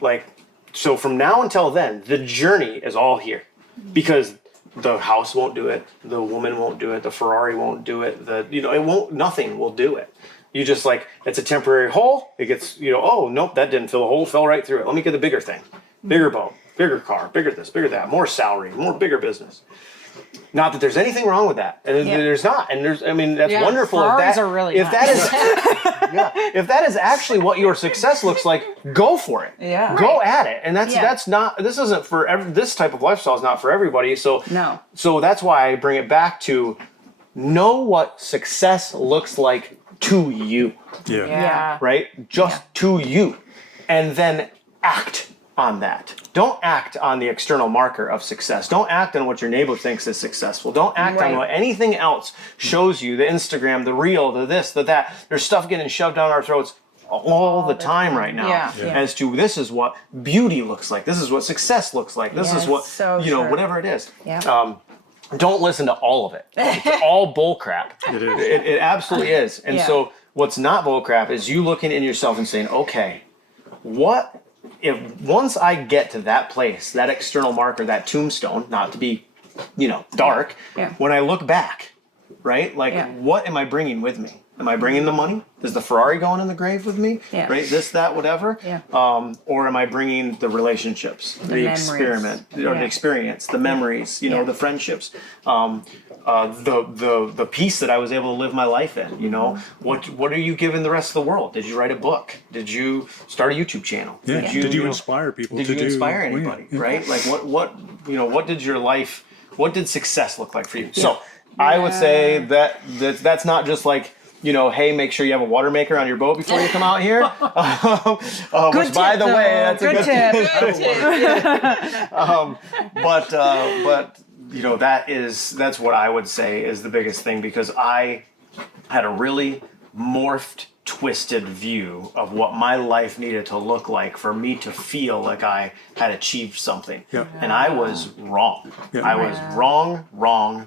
Like, so from now until then, the journey is all here. Because the house won't do it, the woman won't do it, the Ferrari won't do it, nothing will do it. You just it's a temporary hole, it gets, oh, nope, that didn't fill the hole, fell right through it. Let me get the bigger thing. Bigger boat, bigger car, bigger this, bigger that, more salary, more bigger business. Not that there's anything wrong with that. And there's not. And that's wonderful. Ferraris are really if that is if that is actually what your success looks like, go for it. Yeah. Go at it. And that's not, this isn't for this type of lifestyle is not for everybody. So So that's why I bring it back to know what success looks like to you. Yeah. Right? Just to you. And then act on that. Don't act on the external marker of success. Don't act on what your neighbor thinks is successful. Don't act on what anything else shows you, the Instagram, the reel, the this, the that. There's stuff getting shoved down our throats all the time right now as to this is what beauty looks like. This is what success looks like. This is what, whatever it is. Yeah. Don't listen to all of it. It's all bull crap. It is. It absolutely is. And so what's not bull crap is you looking in yourself and saying, okay, what if once I get to that place, that external marker, that tombstone, not to be, dark, when I look back, right? What am I bringing with me? Am I bringing the money? Is the Ferrari going in the grave with me? Yeah. Right? This, that, whatever. Yeah. Or am I bringing the relationships, the experiment, or the experience, the memories, the friendships, the peace that I was able to live my life in? What are you giving the rest of the world? Did you write a book? Did you start a YouTube channel? Yeah. Did you inspire people? Did you inspire anybody? Right? Like what did your life? What did success look like for you? So I would say that's not just like, hey, make sure you have a water maker on your boat before you come out here. Which, by the way, that's a good tip. But that's what I would say is the biggest thing, because I had a really morphed, twisted view of what my life needed to look like for me to feel like I had achieved something. Yeah. And I was wrong. Yeah. I was wrong,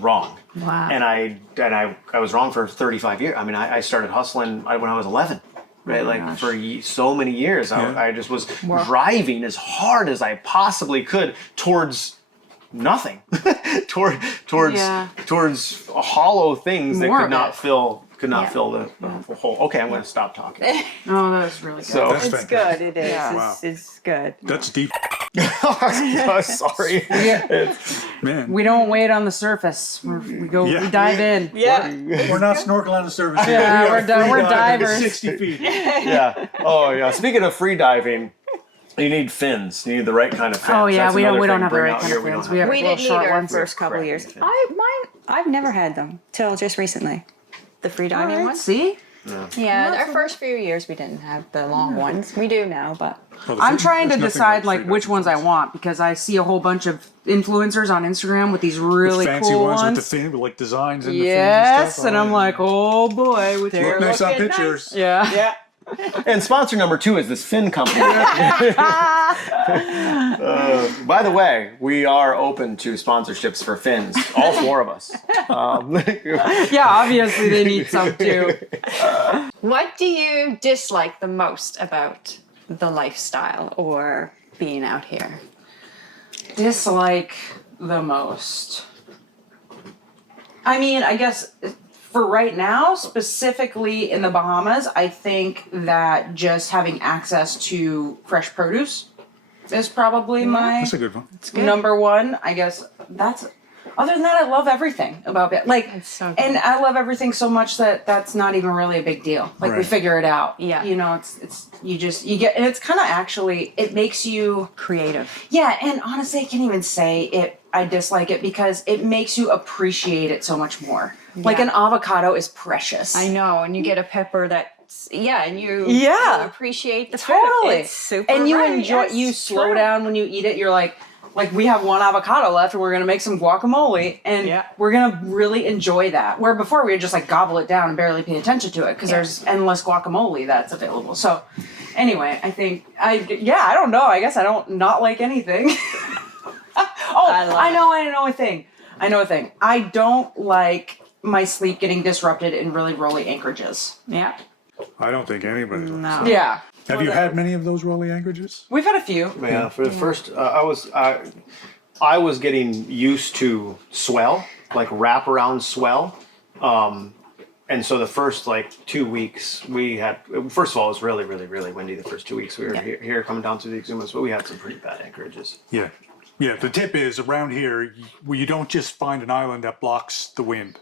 wrong. Wow. And I was wrong for 35 years. I mean, I started hustling when I was 11. Right, like for so many years, I just was driving as hard as I possibly could towards nothing, towards hollow things that could not fill the hole. Okay, I'm going to stop talking. Oh, that was really good. So That's It's fantastic. good. It is. Wow. It's good. That's deep, sorry. man. We don't wait on the surface. We dive in. Yeah. We're not snorkeling on the surface. Here. Yeah, We are we're free diving divers. 60 feet. Yeah. Oh yeah. Speaking of free diving, you need fins. You need the right kind of fins. Oh yeah, That's we don't another thing. have the Bring right out kind here, of we don't fins. have We have the We little didn't short need our ones. first couple Correct. years. I've never had them till just recently. The free diving Alright, ones. see? Yeah, our first few years we didn't have the long ones. We do now, but Well, the I'm free- trying to there's nothing decide like like free which ones I diving. want because I see a whole bunch of influencers on Instagram with these really fancy cool ones ones. with the fin, with like designs and the fins Yes, and stuff. and I'm yeah. like, oh boy, which Look nice on pictures. yeah. yeah. And sponsor number 2 is this fin company. By the way, we are open to sponsorships for fins, all 4 of us. Yeah, obviously they need some too. What do you dislike the most about the lifestyle or being out here? Dislike the most. I mean, I guess for right now, specifically in the Bahamas, I think that just having access to fresh produce is probably my That's a good one. number one. I guess that's. Other than that, I love everything about it. Like, It's so good. and I love everything so much that that's not even really a big deal. Like we Right. figure it out. Yeah. You know, it's you get, and it's kind of actually it makes you. Creative. Yeah, and honestly, I can't even say it. I dislike it because it makes you appreciate it so much more. Like Yeah. an avocado is precious. I know, and you get a pepper that's and you Yeah. you appreciate the Totally. fruit. It's super and you right. enjoy. Yes, You slow true. down when you eat it. You're like we have one avocado left, and we're gonna make some guacamole, and Yeah. we're gonna really enjoy that. Where before we would just like gobble it down and barely pay attention to it because there's endless guacamole that's available. So, anyway, I think I don't know. I guess I don't not like anything. I know a thing. I don't like my sleep getting disrupted in really rolly anchorages. Yeah. I don't think anybody likes No. it. Yeah. Have you had many of those rolly anchorages? We've had a few. Yeah, for the first, I was getting used to swell, like wraparound swell. And so the first like 2 weeks we had, first of all, it was really, really, really windy the first 2 weeks we were here coming down through the exuberance, but we had some pretty bad anchorages. Yeah. Yeah, the tip is around here, you don't just find an island that blocks the wind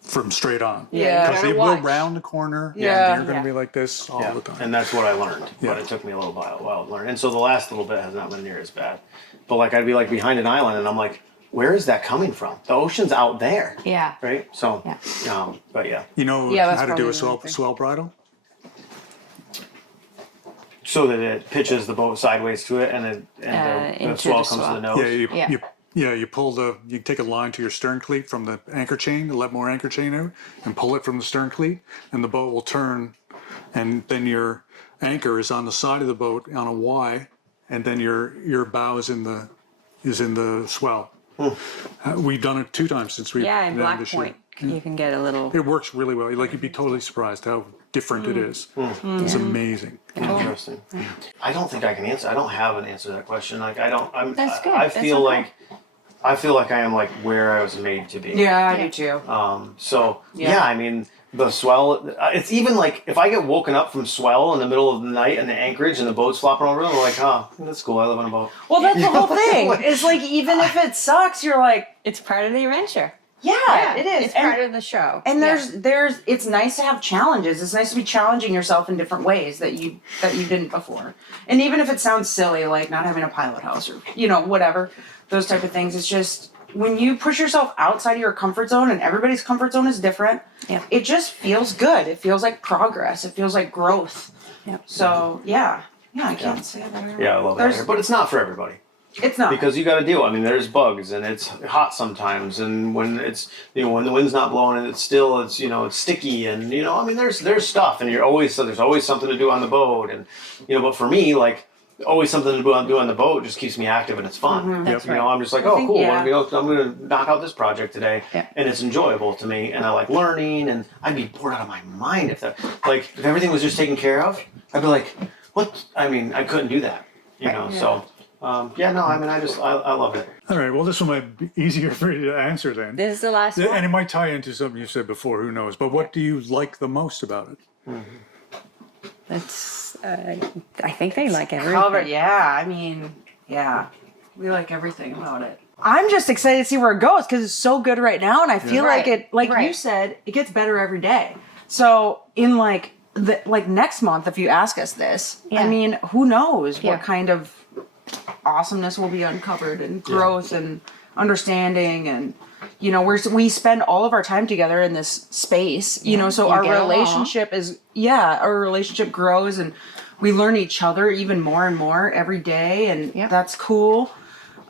from straight on. Yeah. Because it will round the corner. Yeah. And you're going to be like this all the time. And that's what I learned, Yeah. but it took me a little while to learn. And so the last little bit has not been near as bad. But like I'd be like behind an island and I'm like, where is that coming from? The ocean's out there, Yeah. right? So, Yeah. but yeah. You know Yeah, that's how to do probably a swell, the thing. swell bridle? So that it pitches the boat sideways to it and the into swell the comes to swell. the nose. You pull you take a line to your stern cleat from the anchor chain to let more anchor chain out and pull it from the stern cleat and the boat will turn and then your anchor is on the side of the boat on a Y and then your bow is in the swell. We've done it 2 times since we've Yeah, in done Black this year. Point, you can get a little. It works really well. Like you'd be totally surprised how different it is. It's amazing. Interesting. I don't think I can answer. I don't have an answer to that question. Like I don't. That's good. I That's feel okay. I feel like I am like where I was made to be. Yeah, I do too. So yeah, I mean the swell. It's even like if I get woken up from swell in the middle of the night and the anchorage and the boat's flopping over, I'm like, oh, that's cool. I live on a boat. Well, that's the whole thing. It's like even if it sucks, you're like, It's part of the adventure. yeah, it is. It's part of the show. And there's it's nice to have challenges. It's nice to be challenging yourself in different ways that you didn't before. And even if it sounds silly, like not having a pilot house or whatever, those type of things, it's just when you push yourself outside of your comfort zone and everybody's comfort zone is different, it just feels good. It feels like progress. It feels like growth. Yep. So I can't say that. Yeah, I love that. Here. But it's not for everybody. It's not. Because you got to deal. I mean, there's bugs, and it's hot sometimes, and when it's when the wind's not blowing, and it's still it's sticky, and I mean, there's stuff, and there's always something to do on the boat, and but for me, like always something to do on the boat just keeps me active and it's fun. That's You know, right. I'm just like, think, cool. yeah. I'm going to knock out this project today, Yeah. and it's enjoyable to me, and I like learning, and I'd be bored out of my mind if if everything was just taken care of. I'd be like, what? I mean, I couldn't do that. You know, so. I mean, I love it. All right, well, this one might be easier for you to answer then. This is the last Yeah, one. and it might tie into something you said before, who knows. But what do you like the most about it? It's, I think they like everything. Covered, yeah. I mean, yeah. We like everything about it. I'm just excited to see where it goes because it's so good right now, and I feel like Right, it, like you right. said, it gets better every day. So in like next month, if you ask us this, Yeah. I mean, who knows Yeah. what kind of awesomeness will be uncovered and growth and understanding, and you know, we spend all of our time together in this space, you know, so you our get along. relationship our relationship grows, and we learn each other even more and more every day, and Yep. that's cool.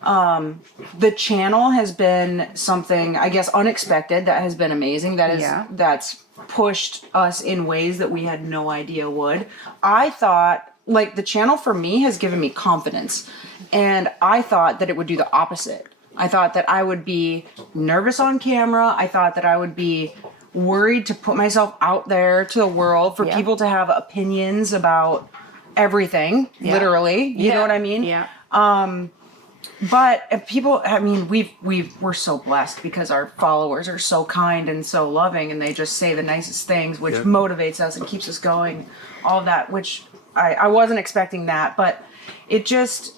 The channel has been something, I guess, unexpected that has been amazing. That's pushed us in ways that we had no idea would. I thought, like, the channel for me has given me confidence, and I thought that it would do the opposite. I thought that I would be nervous on camera. I thought that I would be worried to put myself out there to the world for Yeah. people to have opinions about everything, literally. You know what I mean? Yeah. But if people, I mean, we're so blessed because our followers are so kind and so loving, and they just say the nicest things, which Yep. motivates us and keeps us going. All of that, which I wasn't expecting that, but it just,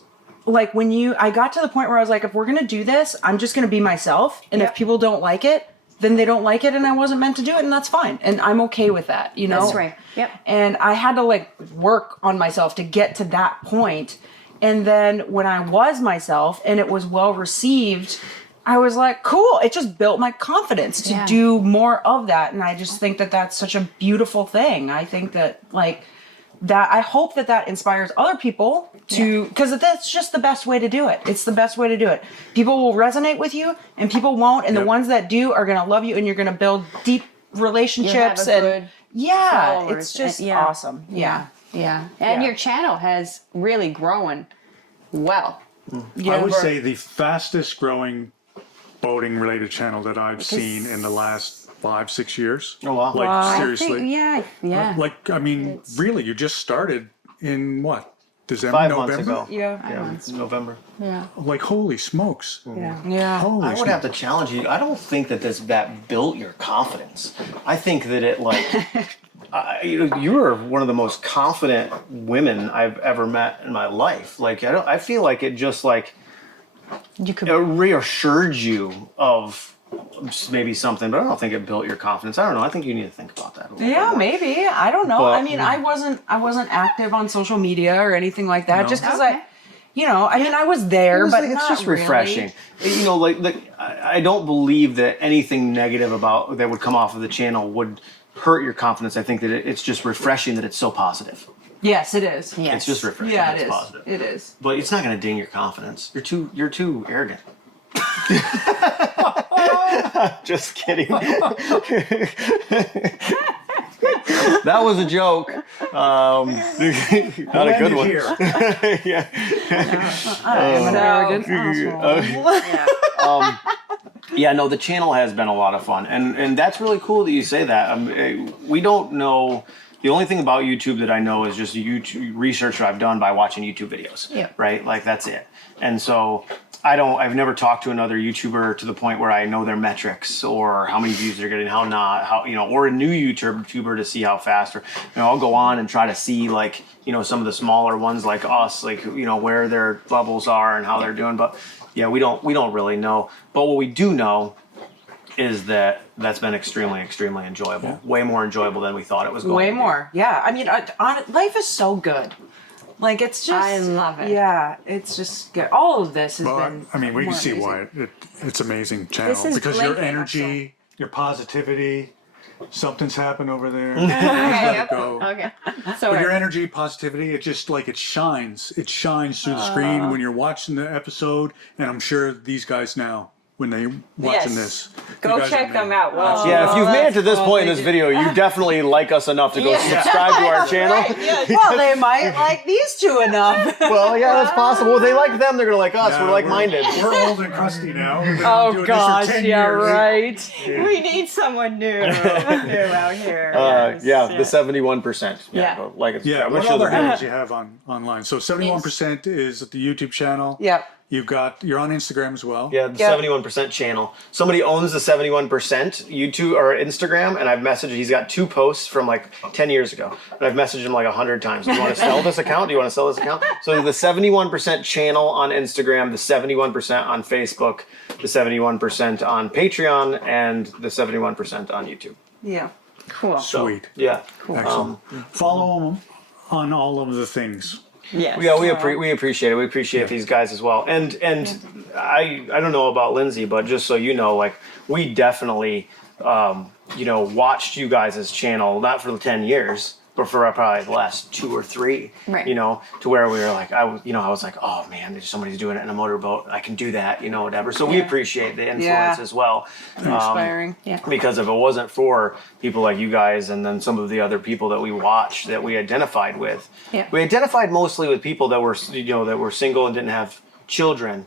like, I got to the point where I was like, if we're gonna do this, I'm just gonna be myself, and Yep. if people don't like it, then they don't like it, and I wasn't meant to do it, and that's fine, and I'm okay with that, you know. That's right. Yep. And I had to like work on myself to get to that point. And then when I was myself and it was well received, I was like, cool. It just built my confidence to Yeah. do more of that. And I just think that that's such a beautiful thing. I think that I hope that inspires other people to, because that's just the best way to do it. It's the best way to do it. People will resonate with you and people won't. And the Yep. ones that do are going to love you, and you're going to build deep relationships. You have a good Yeah, followers, it's just and- yeah. awesome. Yeah. Yeah. And Yeah. your channel has really grown well. I would say the fastest growing boating related channel that I've seen in the last 5-6 years. Oh, wow. Like, I seriously. think, yeah. Like, I mean, really, you just started in what? December, 5 November? months ago. Yeah. Yeah, it's November. Like, holy smokes. Yeah. Holy I would smokes. have to challenge you. I don't think that built your confidence. I think that it you're one of the most confident women I've ever met in my life. Like I feel like it just like You could it reassured you of maybe something, but I don't think it built your confidence. I don't know. I think you need to think about that a little Yeah, bit more. maybe. I don't know. But- I mean, I wasn't active on social media or anything like that. No. Just because Okay. I mean, I was there, but it's not just really. refreshing. You know, I don't believe that anything negative about that would come off of the channel would hurt your confidence. I think that it's just refreshing that it's so positive. Yes, it is. Yes. It's just refreshing. Yeah, it's it is. positive. It is. But it's not going to ding your confidence. You're too arrogant. Just kidding. That was a joke. Not a good one. Here. I'm an arrogant asshole. Yeah, no, the channel has been a lot of fun, and that's really cool that you say that. We don't know. The only thing about YouTube that I know is just YouTube research that I've done by watching YouTube videos. Yeah. Right? Like that's it. And so I've never talked to another YouTuber to the point where I know their metrics or how many views they're getting, or a new YouTuber to see how fast, or, I'll go on and try to see some of the smaller ones like us, where their levels are and how they're doing. But yeah, we don't really know. But what we do know is that's been extremely, extremely enjoyable. Yeah. Way more enjoyable than we thought it was going Way to be. more. Yeah. I mean, life is so good. Like, it's just. I love it. Yeah, it's just good. All of this has Well, been. I mean, we more can see amazing. why it's amazing channel This is because your blinking, energy, your positivity, something's happened over there. Okay, Let yep. it go. Okay. So But your energy, positivity, it just it shines. It shines through the screen when you're watching the episode, and I'm sure these guys now when they watching this. Go You guys check are them amazing. out. Well, Yeah, if you've made it to this cool. point in this video, you definitely like us enough to go subscribe to our channel. Well, they might like these two enough. Well, yeah, that's possible. If they like them, they're gonna like us. Yeah, We're like-minded. We're old and crusty now. We've been doing Oh this for gosh, 10 yeah, years. right. we need someone new out here. Yes. Yeah, the 71%. Yeah. Like it's. Yeah, I'm what sure other they're- handles you have online? So 71% is the YouTube channel. Yep. You're on Instagram as well. Yeah, the Yep. 71% channel. Somebody owns the 71% YouTube or Instagram, and I've messaged. He's got 2 posts from like 10 years ago, and I've messaged him like 100 times. Do you want to sell this account? Do you want to sell this account? So the 71% channel on Instagram, the 71% on Facebook, the 71% on Patreon, and the 71% on YouTube. Yeah. Cool. So, Sweet. Yeah. Excellent. Follow them on all of the things. Yes. Yeah, we appreciate it. We appreciate these guys as well. And I don't know about Lindsey, but just so you know, like we definitely watched you guys' channel not for the 10 years, but for probably the last 2 or 3. Right. To where we were like I was like, oh man, there's somebody's doing it in a motorboat. I can do that, whatever. So we appreciate the influence Yeah. as well. Inspiring. Because if it wasn't for people like you guys and then some of the other people that we watched that we identified with, Yeah. we identified mostly with people that were that were single and didn't have children,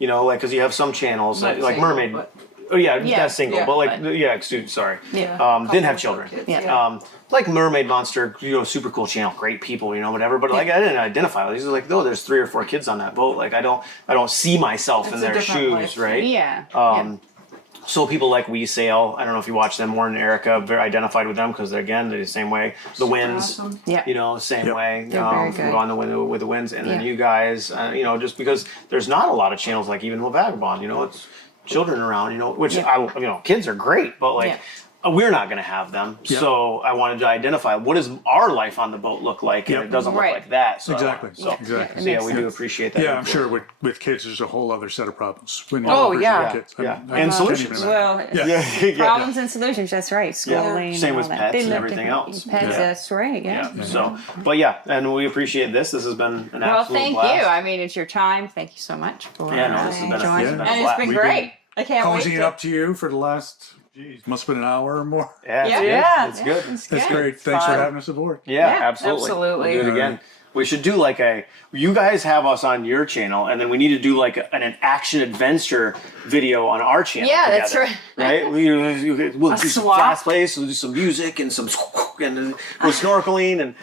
like because you have some channels Not like single, Mermaid. but- Oh yeah, Yeah, that's single, yeah, but like but- sorry, Yeah. didn't have children. Yeah. Like Mermaid Monster, super cool channel, great people, whatever. But like I didn't identify with these. Like, no, there's 3 or 4 kids on that boat. Like I don't see myself in It's a their different shoes, life. right? Yeah. So people like We Sail, I don't know if you watch them, Warren and Erica, very identified with them because they're the same way. The Winds, awesome. Yeah. Same Yep. way. They're very good. Go on the wind with the Winds, and then Yeah. you guys, just because there's not a lot of channels like even with Vagabond, it's children around, which kids are great, but like. Yeah. We're not going to have them, so I wanted to identify what does our life on the boat look like, and Yep. it doesn't look Right. like that. So, Exactly. So, Exactly. so yeah, we do appreciate that. Yeah, I'm influence. sure with kids, there's a whole other set of problems. When Oh, you're yeah. kids. Yeah. I And can't solutions. even imagine. Well, Yeah. problems and solutions. That's right. Schooling. Same and with all that. pets They and live everything different- else. Pets. Yeah. That's right. Yeah. Yeah. So, but yeah, and we appreciate this. This has been an Well, absolute thank blast. you. I mean, it's your time. Thank you so much for Yeah, no, this has been a- joining. this has been a And it's blast. been We've great. I can't wait Cozying to. up to you for the last, must have been an hour or more. Yeah, it's Yeah. good. Yeah. It's good. That's great. Thanks for having us aboard. Yeah, Yeah, absolutely. absolutely. We'll do it again. We should do like you guys have us on your channel, and then we need to do like an action adventure video on our channel. Yeah, together, that's right. Right? We'll do some swap. fast pace, we'll do some music and some and we'll snorkeling and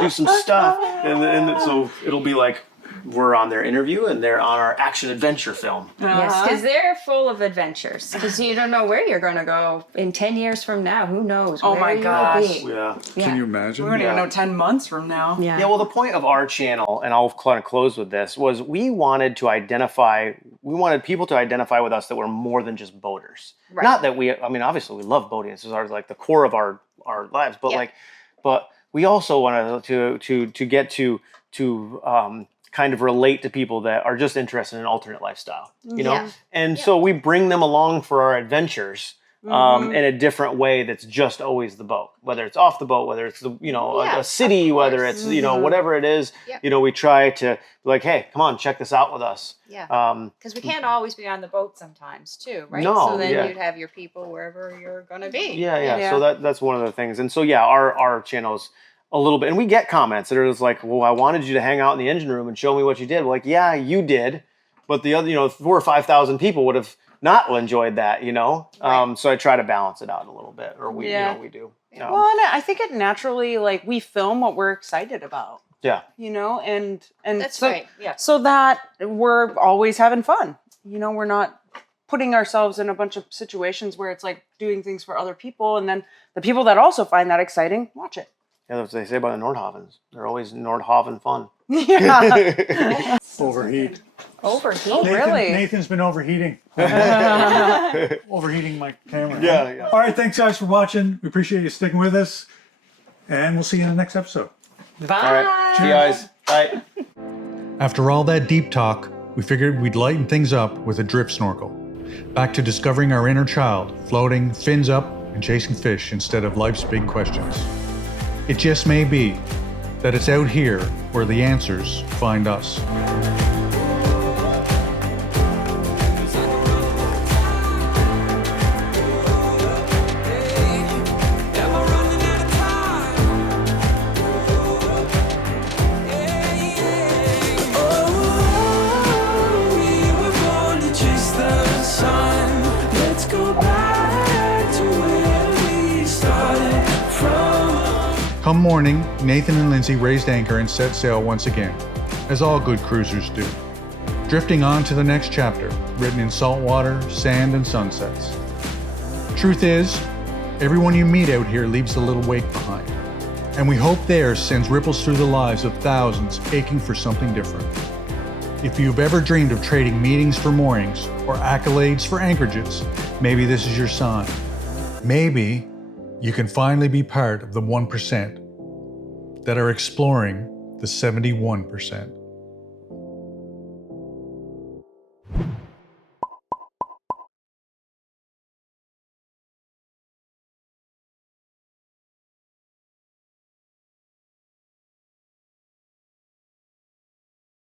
do some stuff, and so it'll be like we're on their interview and they're on our action adventure film. Yes, because they're full of adventures. Because you don't know where you're going to go in 10 years from now. Who knows? Oh where my you'll gosh. be. Yeah. Yeah. Can you imagine? We don't even know 10 months from now. Yeah. Yeah, well, the point of our channel, and I'll kind of close with this, was we wanted people to identify with us that were more than just boaters. Right. Not that obviously we love boating. This is like the core of our lives, but Yeah. but we also wanted to get to kind of relate to people that are just interested in an alternate lifestyle, Yeah. And so we bring them along for our adventures. In a different way that's just always the boat, whether it's off the boat, whether it's Yeah, a city, of whether course. it's whatever it is, Yep. we try to be like, hey, come on, check this out with us. Yeah. Because we can't always be on the boat sometimes, too, right? No, So then yeah. you'd have your people wherever you're going to be. Yeah. So that's one of the things, and so our channel's a little bit, and we get comments that are just like, well, I wanted you to hang out in the engine room and show me what you did. We're like, yeah, you did, but the other 4,000 or 5,000 people would have not enjoyed that, Right. So I try to balance it out a little bit, or we do. Well, and I think it naturally, like, we film what we're excited about, Yeah. and That's so, right. Yeah. so that we're always having fun. We're not putting ourselves in a bunch of situations where it's like doing things for other people, and then the people that also find that exciting watch it. Yeah, that's what they say about the Nordhavns. They're always Nordhavn fun. Yeah. Overheat. Overheat. Really? Nathan's been overheating. Overheating my camera. Yeah. All right, thanks guys for watching. We appreciate you sticking with us. And we'll see you in the next episode. Bye. All right. See you guys. Bye. After all that deep talk, we figured we'd lighten things up with a drift snorkel. Back to discovering our inner child, floating, fins up, and chasing fish instead of life's big questions. It just may be that it's out here where the answers find us. Come morning, Nathan and Lindsey raised anchor and set sail once again, as all good cruisers do, drifting on to the next chapter, written in salt water, sand, and sunsets. Truth is, everyone you meet out here leaves a little wake behind, and we hope theirs sends ripples through the lives of thousands aching for something different. If you've ever dreamed of trading meetings for moorings or accolades for anchorages, maybe this is your sign. Maybe you can finally be part of the 1% that are exploring the 71%.